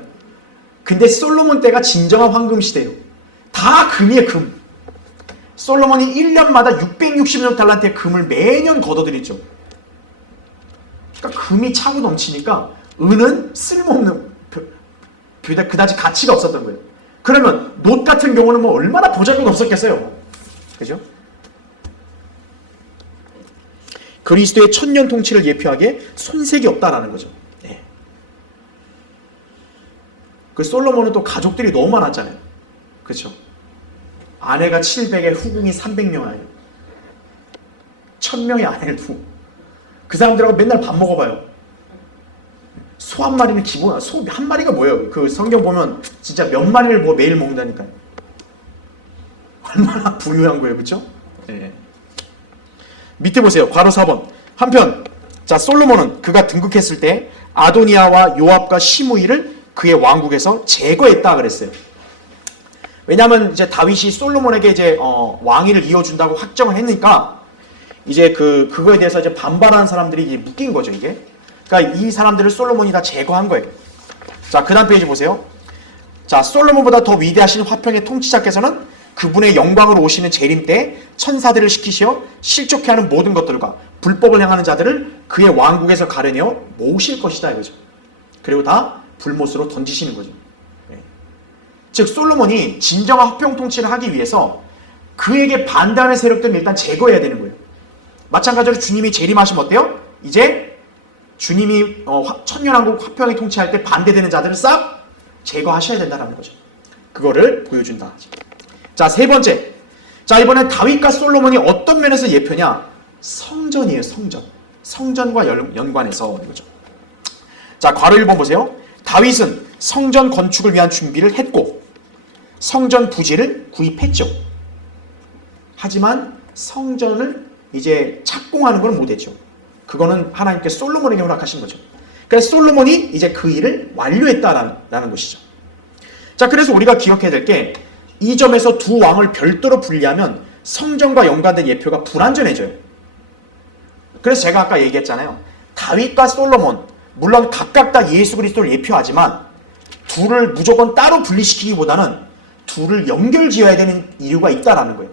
근데 솔로몬 때가 진정한 황금시대예요. 다 금이에요, 금. 솔로몬이 1년마다 660억 달란트의 금을 매년 걷어들였죠. 그러니까 금이 차고 넘치니까 은은 쓸모없는, 그다지 가치가 없었던 거예요. 그러면 놋 같은 경우는 뭐 얼마나 보잘것 없었겠어요. 그죠? 그리스도의 천년 통치를 예표하기에 손색이 없다라는 거죠. 네. 그 솔로몬은 또 가족들이 너무 많았잖아요. 그렇죠? 아내가 700에 후궁이 300명 아니에요. 1000명의 아내를 두고 그 사람들하고 맨날 밥 먹어봐요. 소 한 마리는 기본, 소 한 마리가 뭐예요? 그 성경 보면 진짜 몇 마리를 뭐 매일 먹는다니까요. 얼마나 부유한 거예요, 그렇죠? 네. 밑에 보세요. 괄호 4번. 한편, 자, 솔로몬은 그가 등극했을 때 아도니아와 요압과 시므이를 그의 왕국에서 제거했다 그랬어요. 왜냐하면 이제 다윗이 솔로몬에게 이제 왕위를 이어준다고 확정을 했으니까 이제 그거에 대해서 이제 반발하는 사람들이 이제 묶인 거죠, 이게. 그러니까 이 사람들을 솔로몬이 다 제거한 거예요. 자, 그 다음 페이지 보세요. 자, 솔로몬보다 더 위대하신 화평의 통치자께서는 그분의 영광으로 오시는 재림 때 천사들을 시키시어 실족해 하는 모든 것들과 불법을 행하는 자들을 그의 왕국에서 가려내어 모으실 것이다 이거죠. 그리고 다 불못으로 던지시는 거죠. 네. 즉 솔로몬이 진정한 화평 통치를 하기 위해서 그에게 반대하는 세력들을 일단 제거해야 되는 거예요. 마찬가지로 주님이 재림하시면 어때요? 이제 주님이 천년왕국 화평에 통치할 때 반대되는 자들을 싹 제거하셔야 된다는 거죠. 그거를 보여준다. 자, 세 번째. 자, 이번엔 다윗과 솔로몬이 어떤 면에서 예표냐? 성전이에요, 성전. 성전과 연관해서 이거죠. 자, 괄호 1번 보세요. 다윗은 성전 건축을 위한 준비를 했고 성전 부지를 구입했죠. 하지만 성전을 이제 착공하는 건 못했죠. 그거는 하나님께 솔로몬에게 허락하신 거죠. 그래서 솔로몬이 이제 그 일을 완료했다라는 것이죠. 자, 그래서 우리가 기억해야 될 게 이 점에서 두 왕을 별도로 분리하면 성전과 연관된 예표가 불완전해져요. 그래서 제가 아까 얘기했잖아요. 다윗과 솔로몬, 물론 각각 다 예수 그리스도를 예표하지만 둘을 무조건 따로 분리시키기보다는 둘을 연결지어야 되는 이유가 있다라는 거예요.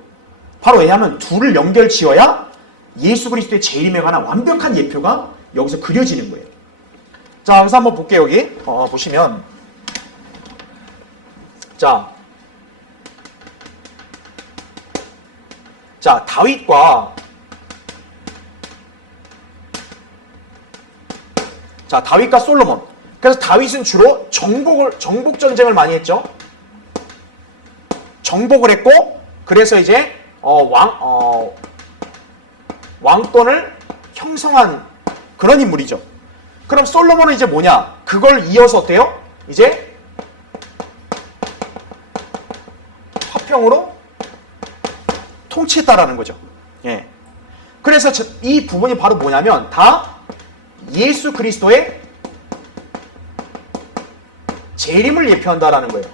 바로 왜냐하면 둘을 연결지어야 예수 그리스도의 재림에 관한 완벽한 예표가 여기서 그려지는 거예요. 자, 그래서 한번 볼게요. 여기 보시면 자, 다윗과 솔로몬. 그래서 다윗은 주로 정복 전쟁을 많이 했죠. 정복을 했고, 그래서 이제 왕권을 형성한 그런 인물이죠. 그럼 솔로몬은 이제 뭐냐? 그걸 이어서 어때요? 이제 화평으로 통치했다라는 거죠. 예. 그래서 이 부분이 바로 뭐냐면 다 예수 그리스도의 재림을 예표한다라는 거예요.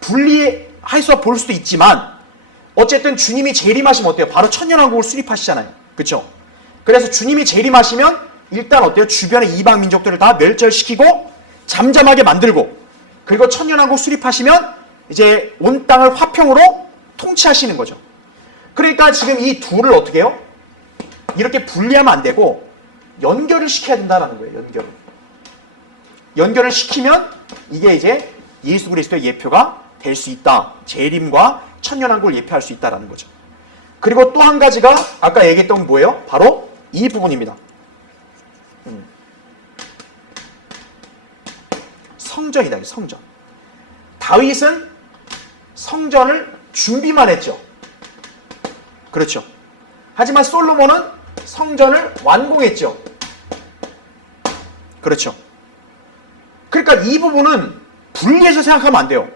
분리해서 볼 수도 있지만 어쨌든 주님이 재림하시면 어때요? 바로 천년왕국을 수립하시잖아요. 그렇죠? 그래서 주님이 재림하시면 일단 어때요? 주변의 이방 민족들을 다 멸절시키고 잠잠하게 만들고 그리고 천년왕국 수립하시면 이제 온 땅을 화평으로 통치하시는 거죠. 그러니까 지금 이 둘을 어떻게 해요? 이렇게 분리하면 안 되고 연결을 시켜야 된다는 거예요. 연결을 시키면 이게 이제 예수 그리스도의 예표가 될 수 있다. 재림과 천년왕국을 예표할 수 있다는 거죠. 그리고 또 한 가지가 아까 얘기했던 건 뭐예요? 바로 이 부분입니다. 성전이다. 성전. 다윗은 성전을 준비만 했죠. 그렇죠. 하지만 솔로몬은 성전을 완공했죠. 그렇죠. 그러니까 이 부분은 분리해서 생각하면 안 돼요.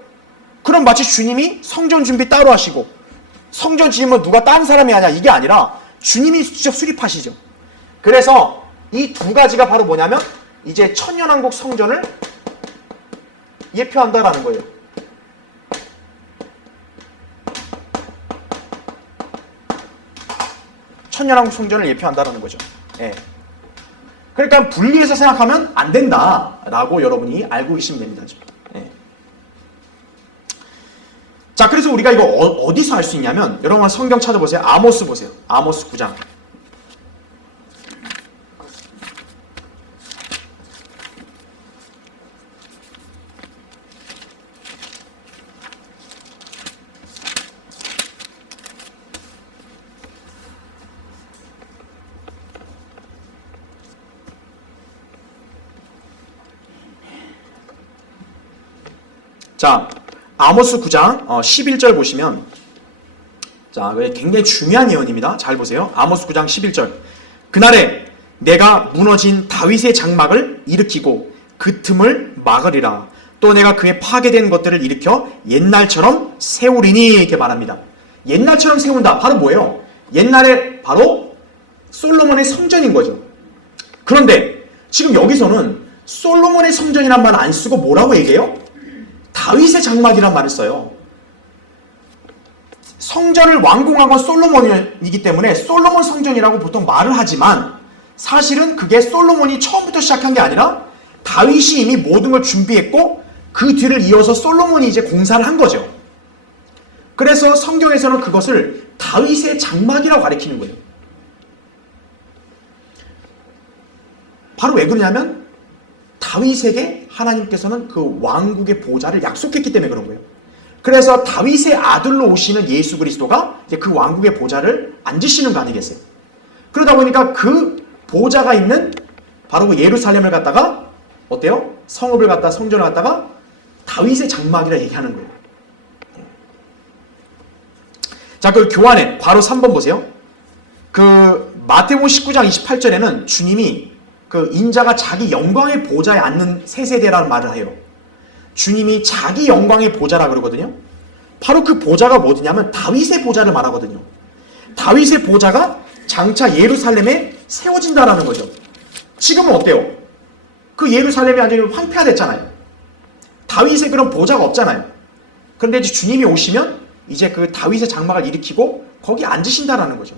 그럼 마치 주님이 성전 준비 따로 하시고 성전 지으면 누가 다른 사람이 하냐 이게 아니라 주님이 직접 수립하시죠. 그래서 이 두 가지가 바로 뭐냐면 이제 천년왕국 성전을 예표한다라는 거예요. 천년왕국 성전을 예표한다라는 거죠. 예. 그러니까 분리해서 생각하면 안 된다라고 여러분이 알고 계시면 됩니다. 예. 자, 그래서 우리가 이거 어디서 알 수 있냐면 여러분 성경 찾아보세요. 아모스 보세요. 아모스 9장. 자, 아모스 9장 11절 보시면 자, 굉장히 중요한 예언입니다. 잘 보세요. 아모스 9장 11절. 그날에 내가 무너진 다윗의 장막을 일으키고 그 틈을 막으리라. 또 내가 그의 파괴된 것들을 일으켜 옛날처럼 세우리니 이렇게 말합니다. 옛날처럼 세운다. 바로 뭐예요? 옛날에 바로 솔로몬의 성전인 거죠. 그런데 지금 여기서는 솔로몬의 성전이란 말 안 쓰고 뭐라고 얘기해요? 다윗의 장막이란 말을 써요. 성전을 완공한 건 솔로몬이기 때문에 솔로몬 성전이라고 보통 말을 하지만 사실은 그게 솔로몬이 처음부터 시작한 게 아니라 다윗이 이미 모든 걸 준비했고 그 뒤를 이어서 솔로몬이 이제 공사를 한 거죠. 그래서 성경에서는 그것을 다윗의 장막이라고 가리키는 거예요. 바로 왜 그러냐면 다윗에게 하나님께서는 그 왕국의 보좌를 약속했기 때문에 그런 거예요. 그래서 다윗의 아들로 오시는 예수 그리스도가 이제 그 왕국의 보좌를 앉으시는 거 아니겠어요? 그러다 보니까 그 보좌가 있는 바로 그 예루살렘을 갖다가 어때요? 성읍을 갖다 성전을 갖다가 다윗의 장막이라 얘기하는 거예요. 자, 그 교환에 바로 3번 보세요. 그 마태복음 19장 28절에는 주님이 그 인자가 자기 영광의 보좌에 앉는 새 세대라는 말을 해요. 주님이 자기 영광의 보좌라 그러거든요. 바로 그 보좌가 뭐냐면 다윗의 보좌를 말하거든요. 다윗의 보좌가 장차 예루살렘에 세워진다라는 거죠. 지금은 어때요? 그 예루살렘이 완전히 황폐화됐잖아요. 다윗의 그런 보좌가 없잖아요. 그런데 이제 주님이 오시면 이제 그 다윗의 장막을 일으키고 거기 앉으신다라는 거죠.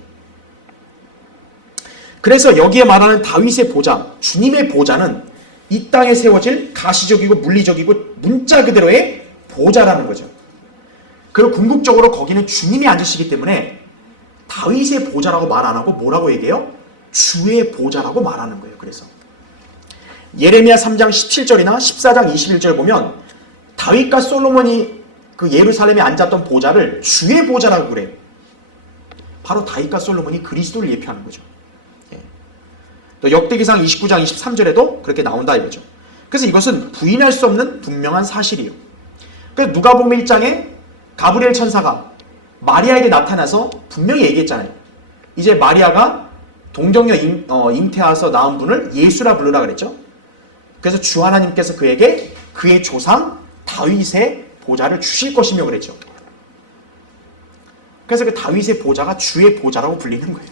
그래서 여기에 말하는 다윗의 보좌, 주님의 보좌는 이 땅에 세워질 가시적이고 물리적이고 문자 그대로의 보좌라는 거죠. 그리고 궁극적으로 거기는 주님이 앉으시기 때문에 다윗의 보좌라고 말 안 하고 뭐라고 얘기해요? 주의 보좌라고 말하는 거예요. 그래서 예레미야 3장 17절이나 14장 21절 보면 다윗과 솔로몬이 그 예루살렘에 앉았던 보좌를 주의 보좌라고 그래요. 바로 다윗과 솔로몬이 그리스도를 예표하는 거죠. 또 역대기상 29장 23절에도 그렇게 나온다 이거죠. 그래서 이것은 부인할 수 없는 분명한 사실이에요. 그래서 누가복음 1장에 가브리엘 천사가 마리아에게 나타나서 분명히 얘기했잖아요. 이제 마리아가 동정녀 잉태하서 낳은 분을 예수라 부르라 그랬죠. 그래서 주 하나님께서 그에게 그의 조상 다윗의 보좌를 주실 것이며 그랬죠. 그래서 그 다윗의 보좌가 주의 보좌라고 불리는 거예요.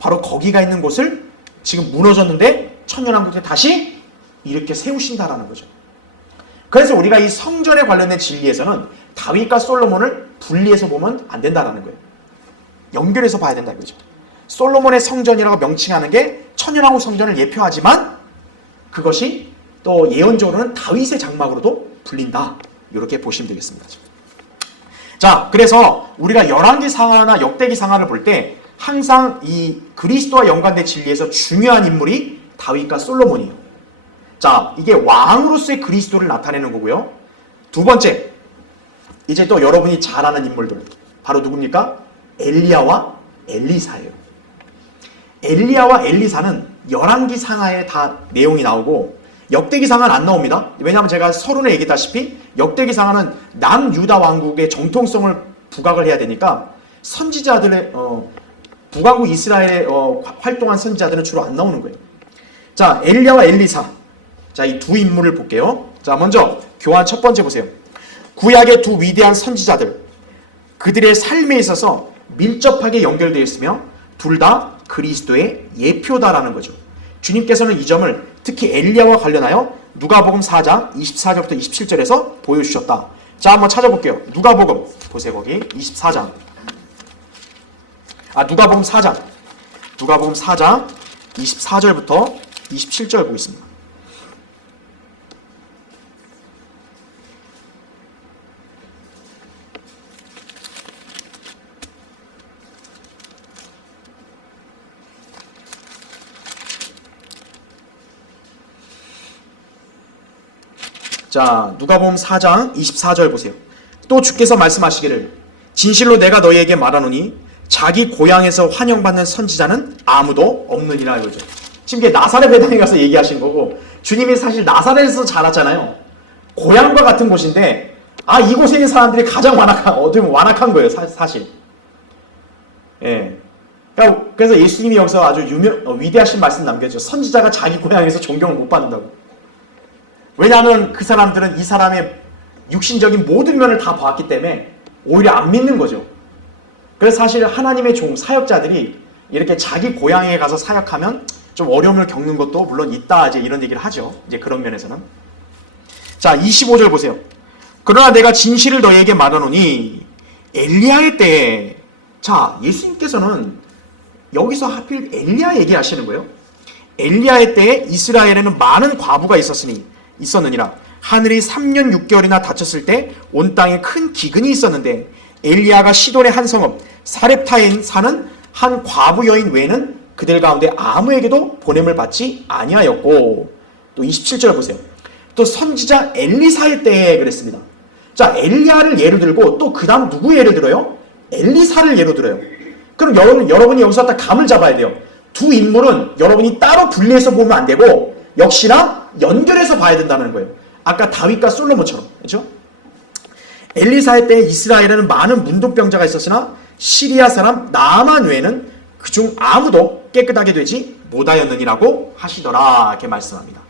바로 거기가 있는 곳을 지금 무너졌는데 천년왕국에 다시 이렇게 세우신다라는 거죠. 그래서 우리가 이 성전에 관련된 진리에서는 다윗과 솔로몬을 분리해서 보면 안 된다라는 거예요. 연결해서 봐야 된다 이거죠. 솔로몬의 성전이라고 명칭하는 게 천년왕국 성전을 예표하지만 그것이 또 예언적으로는 다윗의 장막으로도 불린다. 이렇게 보시면 되겠습니다. 자, 그래서 우리가 열왕기 상하나 역대기 상하를 볼 때 항상 이 그리스도와 연관된 진리에서 중요한 인물이 다윗과 솔로몬이에요. 자, 이게 왕으로서의 그리스도를 나타내는 거고요. 두 번째, 이제 또 여러분이 잘 아는 인물들 바로 누굽니까? 엘리야와 엘리사예요. 엘리야와 엘리사는 열왕기 상하에 다 내용이 나오고 역대기 상하는 안 나옵니다. 왜냐하면 제가 서론에 얘기했다시피 역대기 상하는 남유다 왕국의 정통성을 부각을 해야 되니까 선지자들의 북왕국 이스라엘에 활동한 선지자들은 주로 안 나오는 거예요. 자, 엘리야와 엘리사. 자, 이 두 인물을 볼게요. 자, 먼저 교환 첫 번째 보세요. 구약의 두 위대한 선지자들. 그들의 삶에 있어서 밀접하게 연결되어 있으며 둘 다 그리스도의 예표다라는 거죠. 주님께서는 이 점을 특히 엘리야와 관련하여 누가복음 4장 24절부터 27절에서 보여주셨다. 자, 한번 찾아볼게요. 누가복음 보세요. 거기 24장. 누가복음 4장. 누가복음 4장 24절부터 27절 보겠습니다. 자, 누가복음 4장 24절 보세요. 또 주께서 말씀하시기를 진실로 내가 너희에게 말하노니 자기 고향에서 환영받는 선지자는 아무도 없느니라 이거죠. 지금 이게 나사렛 배당에 가서 얘기하신 거고 주님이 사실 나사렛에서 자랐잖아요. 고향과 같은 곳인데 이곳에 있는 사람들이 가장 완악한 거예요. 사실. 예. 그래서 예수님이 여기서 아주 위대하신 말씀 남겼죠. 선지자가 자기 고향에서 존경을 못 받는다고. 왜냐하면 그 사람들은 이 사람의 육신적인 모든 면을 다 봤기 때문에 오히려 안 믿는 거죠. 그래서 사실 하나님의 종, 사역자들이 이렇게 자기 고향에 가서 사역하면 좀 어려움을 겪는 것도 물론 있다, 이제 이런 얘기를 하죠. 이제 그런 면에서는. 자, 25절 보세요. 그러나 내가 진실을 너희에게 말하노니 엘리야의 때에, 자, 예수님께서는 여기서 하필 엘리야 얘기하시는 거예요. 엘리야의 때에 이스라엘에는 많은 과부가 있었느니라. 하늘이 3년 6개월이나 닫혔을 때 온 땅에 큰 기근이 있었는데 엘리야가 시돈의 한 성읍 사렙타에 사는 한 과부 여인 외에는 그들 가운데 아무에게도 보냄을 받지 아니하였고, 또 27절 보세요. 또 선지자 엘리사의 때에 그랬습니다. 자, 엘리야를 예로 들고 또 그 다음 누구 예를 들어요? 엘리사를 예로 들어요. 그럼 여러분이 여기서 딱 감을 잡아야 돼요. 두 인물은 여러분이 따로 분리해서 보면 안 되고 역시나 연결해서 봐야 된다는 거예요. 아까 다윗과 솔로몬처럼. 그렇죠? 엘리사의 때 이스라엘에는 많은 문둥병자가 있었으나 시리아 사람 나아만 외에는 그중 아무도 깨끗하게 되지 못하였느니라고 하시더라. 이렇게 말씀합니다.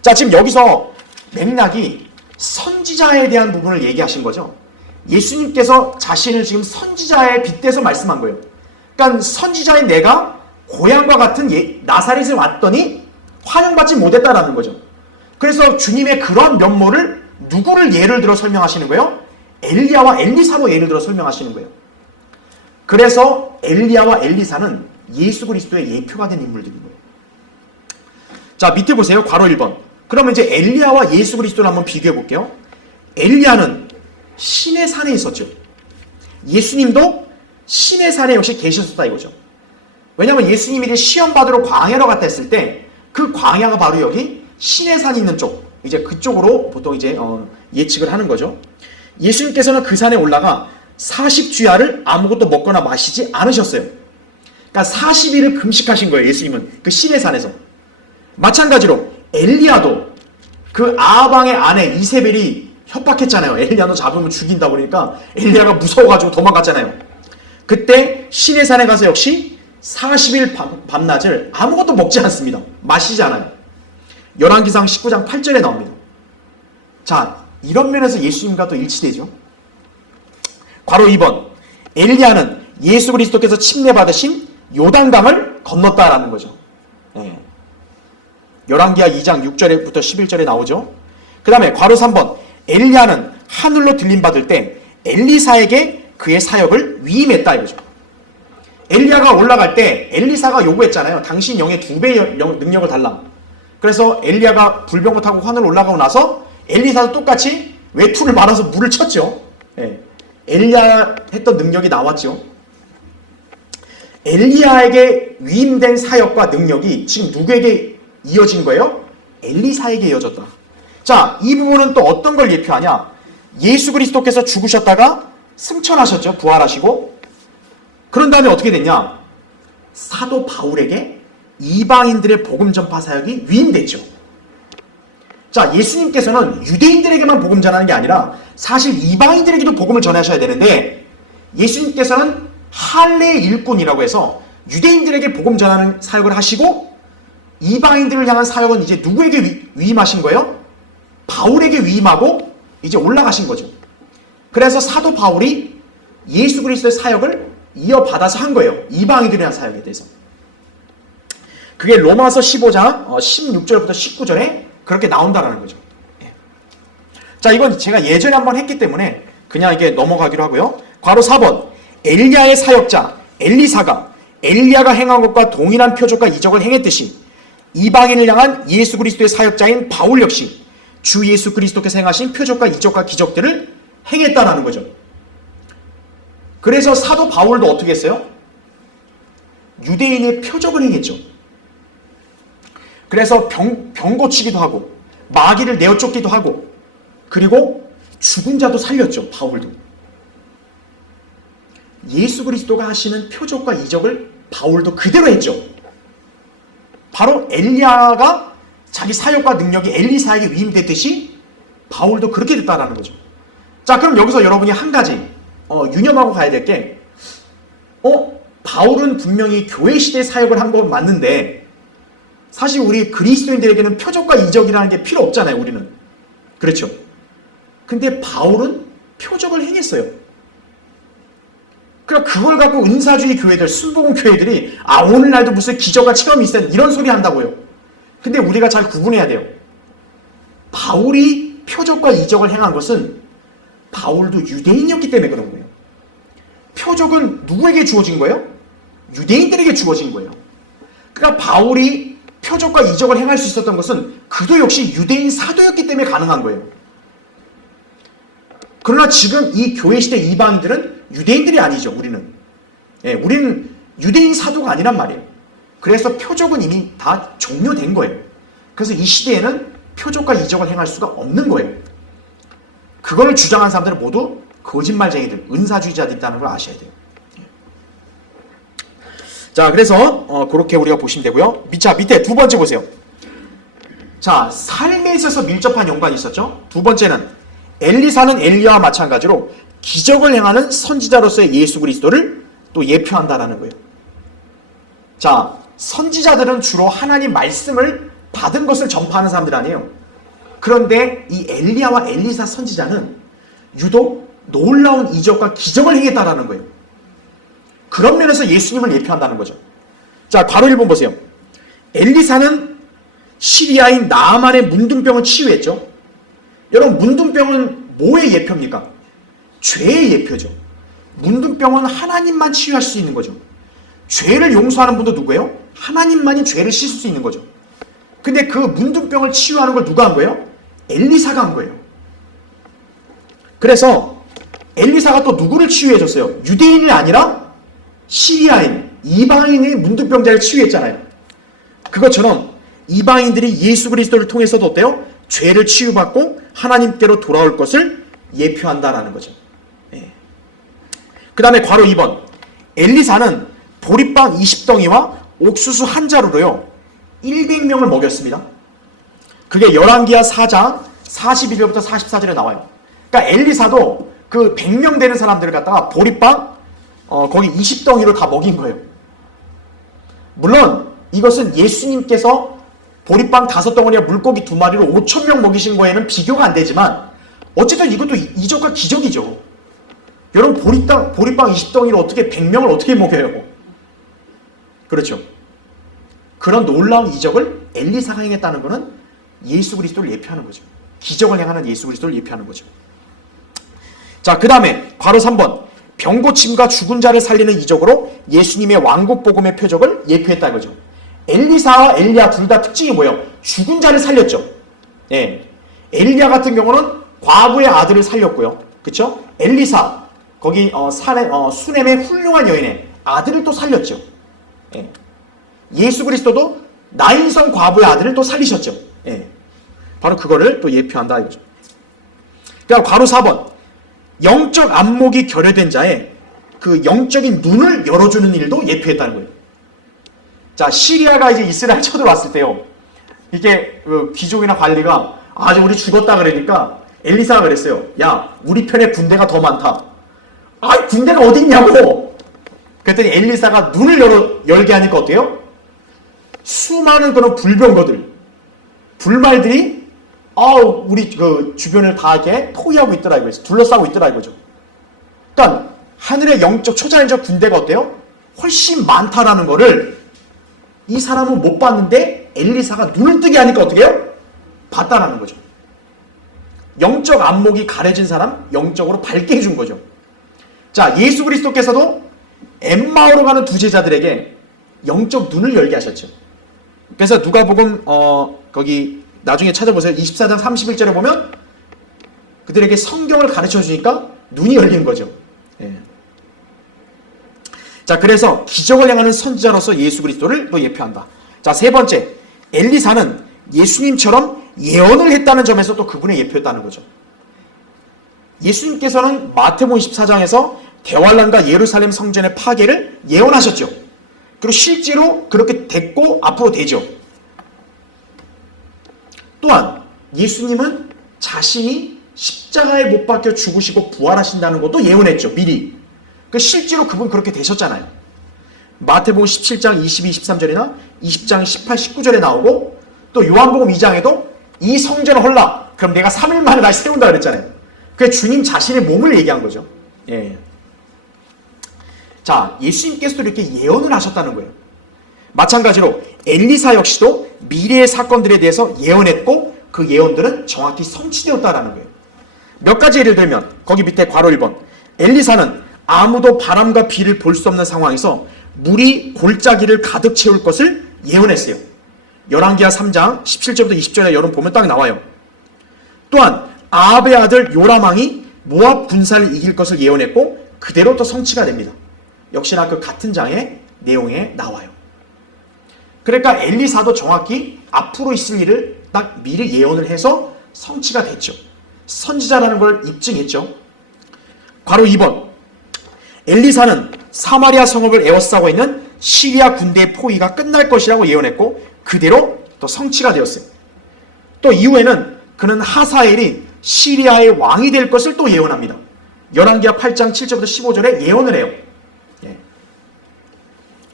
자, 지금 여기서 맥락이 선지자에 대한 부분을 얘기하신 거죠. 예수님께서 자신을 지금 선지자에 빗대서 말씀한 거예요. 그러니까 선지자인 내가 고향과 같은 나사렛에 왔더니 환영받지 못했다라는 거죠. 그래서 주님의 그러한 면모를 누구를 예를 들어 설명하시는 거예요? 엘리야와 엘리사로 예를 들어 설명하시는 거예요. 그래서 엘리야와 엘리사는 예수 그리스도의 예표가 된 인물들인 거예요. 자, 밑에 보세요. 괄호 1번. 그러면 이제 엘리야와 예수 그리스도를 한번 비교해 볼게요. 엘리야는 신의 산에 있었죠. 예수님도 신의 산에 역시 계셨었다 이거죠. 왜냐하면 예수님이 이제 시험 받으러 광야로 갔다 했을 때 그 광야가 바로 여기 신의 산이 있는 쪽, 이제 그쪽으로 보통 이제 예측을 하는 거죠. 예수님께서는 그 산에 올라가 40주야를 아무것도 먹거나 마시지 않으셨어요. 그러니까 40일을 금식하신 거예요. 예수님은 그 신의 산에서. 마찬가지로 엘리야도 그 아방의 아내 이세벨이 협박했잖아요. 엘리야 너 잡으면 죽인다고 그러니까 엘리야가 무서워가지고 도망갔잖아요. 그때 신의 산에 가서 역시 40일 밤낮을 아무것도 먹지 않습니다. 마시지 않아요. 열왕기상 19장 8절에 나옵니다. 자, 이런 면에서 예수님과 또 일치되죠. 괄호 2번. 엘리야는 예수 그리스도께서 침례받으신 요단강을 건넜다라는 거죠. 네. 열왕기하 2장 6절부터 11절에 나오죠. 그 다음에 괄호 3번. 엘리야는 하늘로 들림받을 때 엘리사에게 그의 사역을 위임했다 이거죠. 엘리야가 올라갈 때 엘리사가 요구했잖아요. 당신 영의 2배의 능력을 달라. 그래서 엘리야가 불병거 타고 하늘 올라가고 나서 엘리사도 똑같이 외투를 말아서 물을 쳤죠. 예. 엘리야 했던 능력이 나왔죠. 엘리야에게 위임된 사역과 능력이 지금 누구에게 이어진 거예요? 엘리사에게 이어졌다. 자, 이 부분은 또 어떤 걸 예표하냐? 예수 그리스도께서 죽으셨다가 승천하셨죠. 부활하시고. 그런 다음에 어떻게 됐냐? 사도 바울에게 이방인들의 복음 전파 사역이 위임됐죠. 자, 예수님께서는 유대인들에게만 복음 전하는 게 아니라 사실 이방인들에게도 복음을 전하셔야 되는데 예수님께서는 할례의 일꾼이라고 해서 유대인들에게 복음 전하는 사역을 하시고 이방인들을 향한 사역은 이제 누구에게 위임하신 거예요? 바울에게 위임하고 이제 올라가신 거죠. 그래서 사도 바울이 예수 그리스도의 사역을 이어받아서 한 거예요. 이방인들에 대한 사역에 대해서. 그게 로마서 15장 16절부터 19절에 그렇게 나온다라는 거죠. 자, 이건 제가 예전에 한번 했기 때문에 그냥 이게 넘어가기로 하고요. 괄호 4번. 엘리야의 사역자 엘리사가 엘리야가 행한 것과 동일한 표적과 이적을 행했듯이 이방인을 향한 예수 그리스도의 사역자인 바울 역시 주 예수 그리스도께서 행하신 표적과 이적과 기적들을 행했다라는 거죠. 그래서 사도 바울도 어떻게 했어요? 유대인의 표적을 행했죠. 그래서 병 고치기도 하고 마귀를 내어 쫓기도 하고 그리고 죽은 자도 살렸죠. 바울도. 예수 그리스도가 하시는 표적과 이적을 바울도 그대로 했죠. 바로 엘리야가 자기 사역과 능력이 엘리사에게 위임됐듯이 바울도 그렇게 됐다라는 거죠. 자, 그럼 여기서 여러분이 한 가지 유념하고 가야 될 게 바울은 분명히 교회 시대 사역을 한 건 맞는데 사실 우리 그리스도인들에게는 표적과 이적이라는 게 필요 없잖아요. 우리는. 그렇죠. 근데 바울은 표적을 행했어요. 그러니까 그걸 갖고 은사주의 교회들, 순복음 교회들이 오늘날도 무슨 기적과 체험이 있어요. 이런 소리 한다고요. 근데 우리가 잘 구분해야 돼요. 바울이 표적과 이적을 행한 것은 바울도 유대인이었기 때문에 그런 거예요. 표적은 누구에게 주어진 거예요? 유대인들에게 주어진 거예요. 그러니까 바울이 표적과 이적을 행할 수 있었던 것은 그도 역시 유대인 사도였기 때문에 가능한 거예요. 그러나 지금 이 교회 시대 이방인들은 유대인들이 아니죠. 우리는 유대인 사도가 아니란 말이에요. 그래서 표적은 이미 다 종료된 거예요. 그래서 이 시대에는 표적과 이적을 행할 수가 없는 거예요. 그걸 주장한 사람들은 모두 거짓말쟁이들, 은사주의자들이 있다는 걸 아셔야 돼요. 자, 그래서 그렇게 우리가 보시면 되고요. 자, 밑에 두 번째 보세요. 자, 삶에 있어서 밀접한 연관이 있었죠. 두 번째는 엘리사는 엘리야와 마찬가지로 기적을 행하는 선지자로서의 예수 그리스도를 또 예표한다라는 거예요. 자, 선지자들은 주로 하나님 말씀을 받은 것을 전파하는 사람들 아니에요. 그런데 이 엘리야와 엘리사 선지자는 유독 놀라운 이적과 기적을 행했다라는 거예요. 그런 면에서 예수님을 예표한다는 거죠. 자, 괄호 1번 보세요. 엘리사는 시리아인 나아만의 문둥병을 치유했죠. 여러분, 문둥병은 뭐의 예표입니까? 죄의 예표죠. 문둥병은 하나님만 치유할 수 있는 거죠. 죄를 용서하는 분도 누구예요? 하나님만이 죄를 씻을 수 있는 거죠. 근데 그 문둥병을 치유하는 걸 누가 한 거예요? 엘리사가 한 거예요. 그래서 엘리사가 또 누구를 치유해줬어요? 유대인이 아니라 시리아인, 이방인의 문둥병자를 치유했잖아요. 그것처럼 이방인들이 예수 그리스도를 통해서도 어때요? 죄를 치유받고 하나님께로 돌아올 것을 예표한다라는 거죠. 그 다음에 괄호 2번. 엘리사는 보리빵 20덩이와 옥수수 한 자루로요 100명을 먹였습니다. 그게 열왕기하 4장 41절부터 44절에 나와요. 그러니까 엘리사도 그 100명 되는 사람들을 갖다가 보리빵 거기 20덩이로 다 먹인 거예요. 물론 이것은 예수님께서 보리빵 5덩어리와 물고기 2마리로 5,000명 먹이신 거에는 비교가 안 되지만 어쨌든 이것도 이적과 기적이죠. 여러분, 보리빵 20덩이로 어떻게 100명을 어떻게 먹여요? 그렇죠. 그런 놀라운 이적을 엘리사가 행했다는 것은 예수 그리스도를 예표하는 거죠. 기적을 행하는 예수 그리스도를 예표하는 거죠. 자, 그 다음에 괄호 3번. 병고침과 죽은 자를 살리는 이적으로 예수님의 왕국 복음의 표적을 예표했다는 거죠. 엘리사와 엘리야 둘 다 특징이 뭐예요? 죽은 자를 살렸죠. 예. 엘리야 같은 경우는 과부의 아들을 살렸고요. 그쵸? 엘리사, 거기 수넴의 훌륭한 여인의 아들을 또 살렸죠. 예. 예수 그리스도도 나인성 과부의 아들을 또 살리셨죠. 예. 바로 그거를 또 예표한다 이거죠. 그러니까 괄호 4번. 영적 안목이 결여된 자의 그 영적인 눈을 열어주는 일도 예표했다는 거예요. 자, 시리아가 이제 이스라엘 쳐들어왔을 때요. 이게 그 귀족이나 관리가 아주 우리 죽었다 그러니까 엘리사가 그랬어요. 야, 우리 편에 군대가 더 많다. 아, 군대가 어디 있냐고. 그랬더니 엘리사가 눈을 열게 하니까 어때요? 수많은 그런 불병거들, 불말들이 우리 그 주변을 다 이렇게 포위하고 있더라 이거죠. 둘러싸고 있더라 이거죠. 그러니까 하늘의 영적 초자연적 군대가 어때요? 훨씬 많다라는 거를 이 사람은 못 봤는데 엘리사가 눈을 뜨게 하니까 어떻게 해요? 봤다라는 거죠. 영적 안목이 가려진 사람 영적으로 밝게 해준 거죠. 자, 예수 그리스도께서도 엠마오로 가는 두 제자들에게 영적 눈을 열게 하셨죠. 그래서 누가복음 거기 나중에 찾아보세요. 24장 31절에 보면 그들에게 성경을 가르쳐 주니까 눈이 열리는 거죠. 예. 자, 그래서 기적을 행하는 선지자로서 예수 그리스도를 또 예표한다. 자, 세 번째, 엘리사는 예수님처럼 예언을 했다는 점에서 또 그분의 예표였다는 거죠. 예수님께서는 마태복음 24장에서 대환란과 예루살렘 성전의 파괴를 예언하셨죠. 그리고 실제로 그렇게 됐고 앞으로 되죠. 또한 예수님은 자신이 십자가에 못 박혀 죽으시고 부활하신다는 것도 예언했죠. 미리. 실제로 그분 그렇게 되셨잖아요. 마태복음 17장 22, 23절이나 20장 18, 19절에 나오고 또 요한복음 2장에도 이 성전을 헐라. 그럼 내가 3일 만에 다시 세운다 그랬잖아요. 그게 주님 자신의 몸을 얘기한 거죠. 예. 자, 예수님께서도 이렇게 예언을 하셨다는 거예요. 마찬가지로 엘리사 역시도 미래의 사건들에 대해서 예언했고 그 예언들은 정확히 성취되었다라는 거예요. 몇 가지 예를 들면 거기 밑에 괄호 1번. 엘리사는 아무도 바람과 비를 볼 수 없는 상황에서 물이 골짜기를 가득 채울 것을 예언했어요. 열왕기하 3장 17절부터 20절에 여러분 보면 딱 나와요. 또한 아합의 아들 요람왕이 모압 군사를 이길 것을 예언했고 그대로 또 성취가 됩니다. 역시나 그 같은 장의 내용에 나와요. 그러니까 엘리사도 정확히 앞으로 있을 일을 딱 미리 예언을 해서 성취가 됐죠. 선지자라는 걸 입증했죠. 괄호 2번. 엘리사는 사마리아 성읍을 에워싸고 있는 시리아 군대의 포위가 끝날 것이라고 예언했고 그대로 또 성취가 되었어요. 또 이후에는 그는 하사엘이 시리아의 왕이 될 것을 또 예언합니다. 열왕기하 8장 7절부터 15절에 예언을 해요.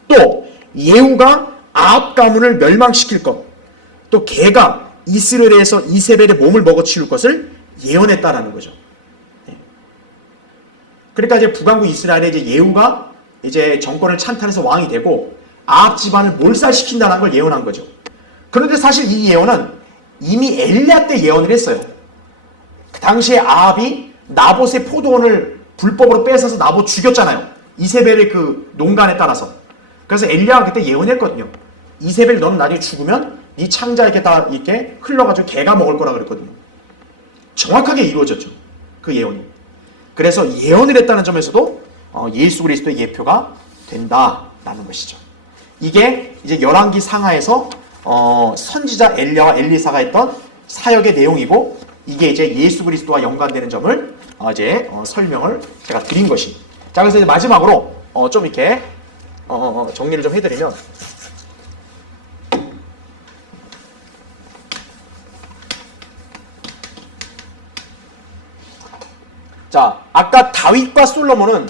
또 예후가 아합 가문을 멸망시킬 것, 또 개가 이스라엘에서 이세벨의 몸을 먹어치울 것을 예언했다라는 거죠. 그러니까 이제 북왕국 이스라엘에 이제 예후가 이제 정권을 찬탈해서 왕이 되고 아합 집안을 몰살시킨다는 걸 예언한 거죠. 그런데 사실 이 예언은 이미 엘리야 때 예언을 했어요. 그 당시에 아합이 나봇의 포도원을 불법으로 뺏어서 나봇 죽였잖아요. 이세벨의 그 농간에 따라서. 그래서 엘리야가 그때 예언했거든요. 이세벨 너는 나중에 죽으면 네 창자 이렇게 다 이렇게 흘러가지고 개가 먹을 거라 그랬거든요. 정확하게 이루어졌죠. 그 예언이. 그래서 예언을 했다는 점에서도 예수 그리스도의 예표가 된다라는 것이죠. 이게 이제 열왕기 상하에서 선지자 엘리야와 엘리사가 했던 사역의 내용이고 이게 이제 예수 그리스도와 연관되는 점을 이제 설명을 제가 드린 것이. 자, 그래서 이제 마지막으로 좀 이렇게 정리를 좀 해드리면, 자, 아까 다윗과 솔로몬은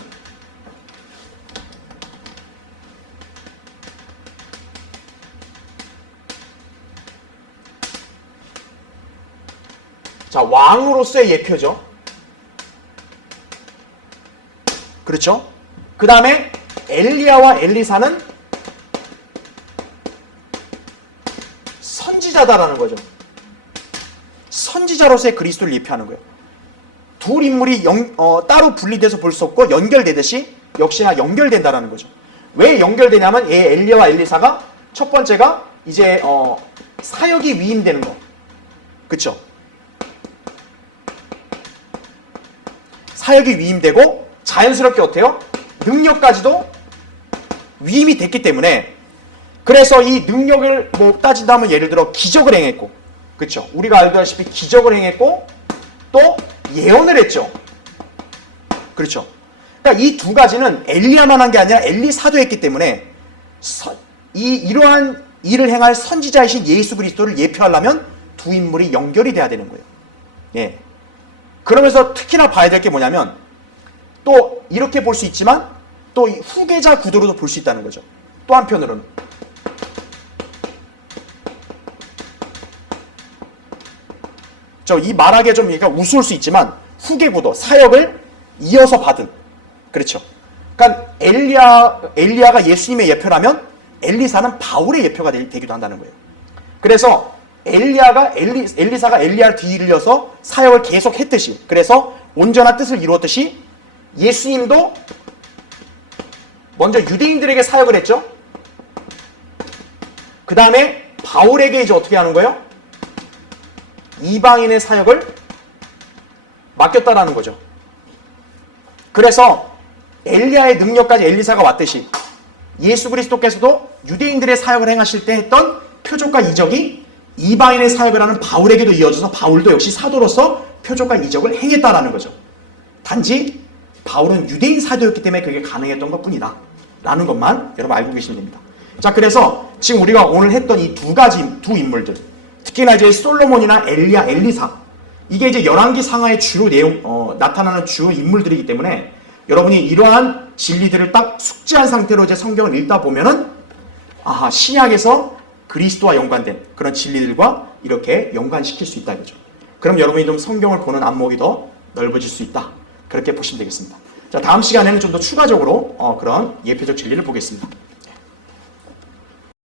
자, 왕으로서의 예표죠. 그렇죠? 그 다음에 엘리야와 엘리사는 선지자다라는 거죠. 선지자로서의 그리스도를 예표하는 거예요. 둘 인물이 따로 분리돼서 볼 수 없고 연결되듯이 역시나 연결된다라는 거죠. 왜 연결되냐면 엘리야와 엘리사가 첫 번째가 이제 사역이 위임되는 거. 그쵸? 사역이 위임되고 자연스럽게 어때요? 능력까지도 위임이 됐기 때문에 그래서 이 능력을 뭐 따진다면 예를 들어 기적을 행했고 그쵸? 우리가 알다시피 기적을 행했고 또 예언을 했죠. 그렇죠? 그러니까 이 두 가지는 엘리야만 한 게 아니라 엘리사도 했기 때문에 이러한 일을 행할 선지자이신 예수 그리스도를 예표하려면 두 인물이 연결이 돼야 되는 거예요. 예. 그러면서 특히나 봐야 될 게 뭐냐면 또 이렇게 볼 수 있지만 또 후계자 구도로도 볼 수 있다는 거죠. 또 한편으로는 이 말하기에 좀 얘가 우스울 수 있지만 후계 구도, 사역을 이어서 받은 그렇죠. 그러니까 엘리야가 예수님의 예표라면 엘리사는 바울의 예표가 되기도 한다는 거예요. 그래서 엘리사가 엘리야를 뒤를 이어서 사역을 계속 했듯이 그래서 온전한 뜻을 이루었듯이 예수님도 먼저 유대인들에게 사역을 했죠. 그 다음에 바울에게 이제 어떻게 하는 거예요? 이방인의 사역을 맡겼다라는 거죠. 그래서 엘리야의 능력까지 엘리사가 왔듯이 예수 그리스도께서도 유대인들의 사역을 행하실 때 했던 표적과 이적이 이방인의 사역을 하는 바울에게도 이어져서 바울도 역시 사도로서 표적과 이적을 행했다라는 거죠. 단지 바울은 유대인 사도였기 때문에 그게 가능했던 것뿐이다 라는 것만 여러분 알고 계시면 됩니다. 자, 그래서 지금 우리가 오늘 했던 이 두 인물들 특히나 이제 솔로몬이나 엘리야, 엘리사 이게 이제 열왕기 상하의 주요 내용 나타나는 주요 인물들이기 때문에 여러분이 이러한 진리들을 딱 숙지한 상태로 이제 성경을 읽다 보면은 신약에서 그리스도와 연관된 그런 진리들과 이렇게 연관시킬 수 있다 이거죠. 그럼 여러분이 좀 성경을 보는 안목이 더 넓어질 수 있다. 그렇게 보시면 되겠습니다. 자, 다음 시간에는 좀 더 추가적으로 그런 예표적 진리를 보겠습니다.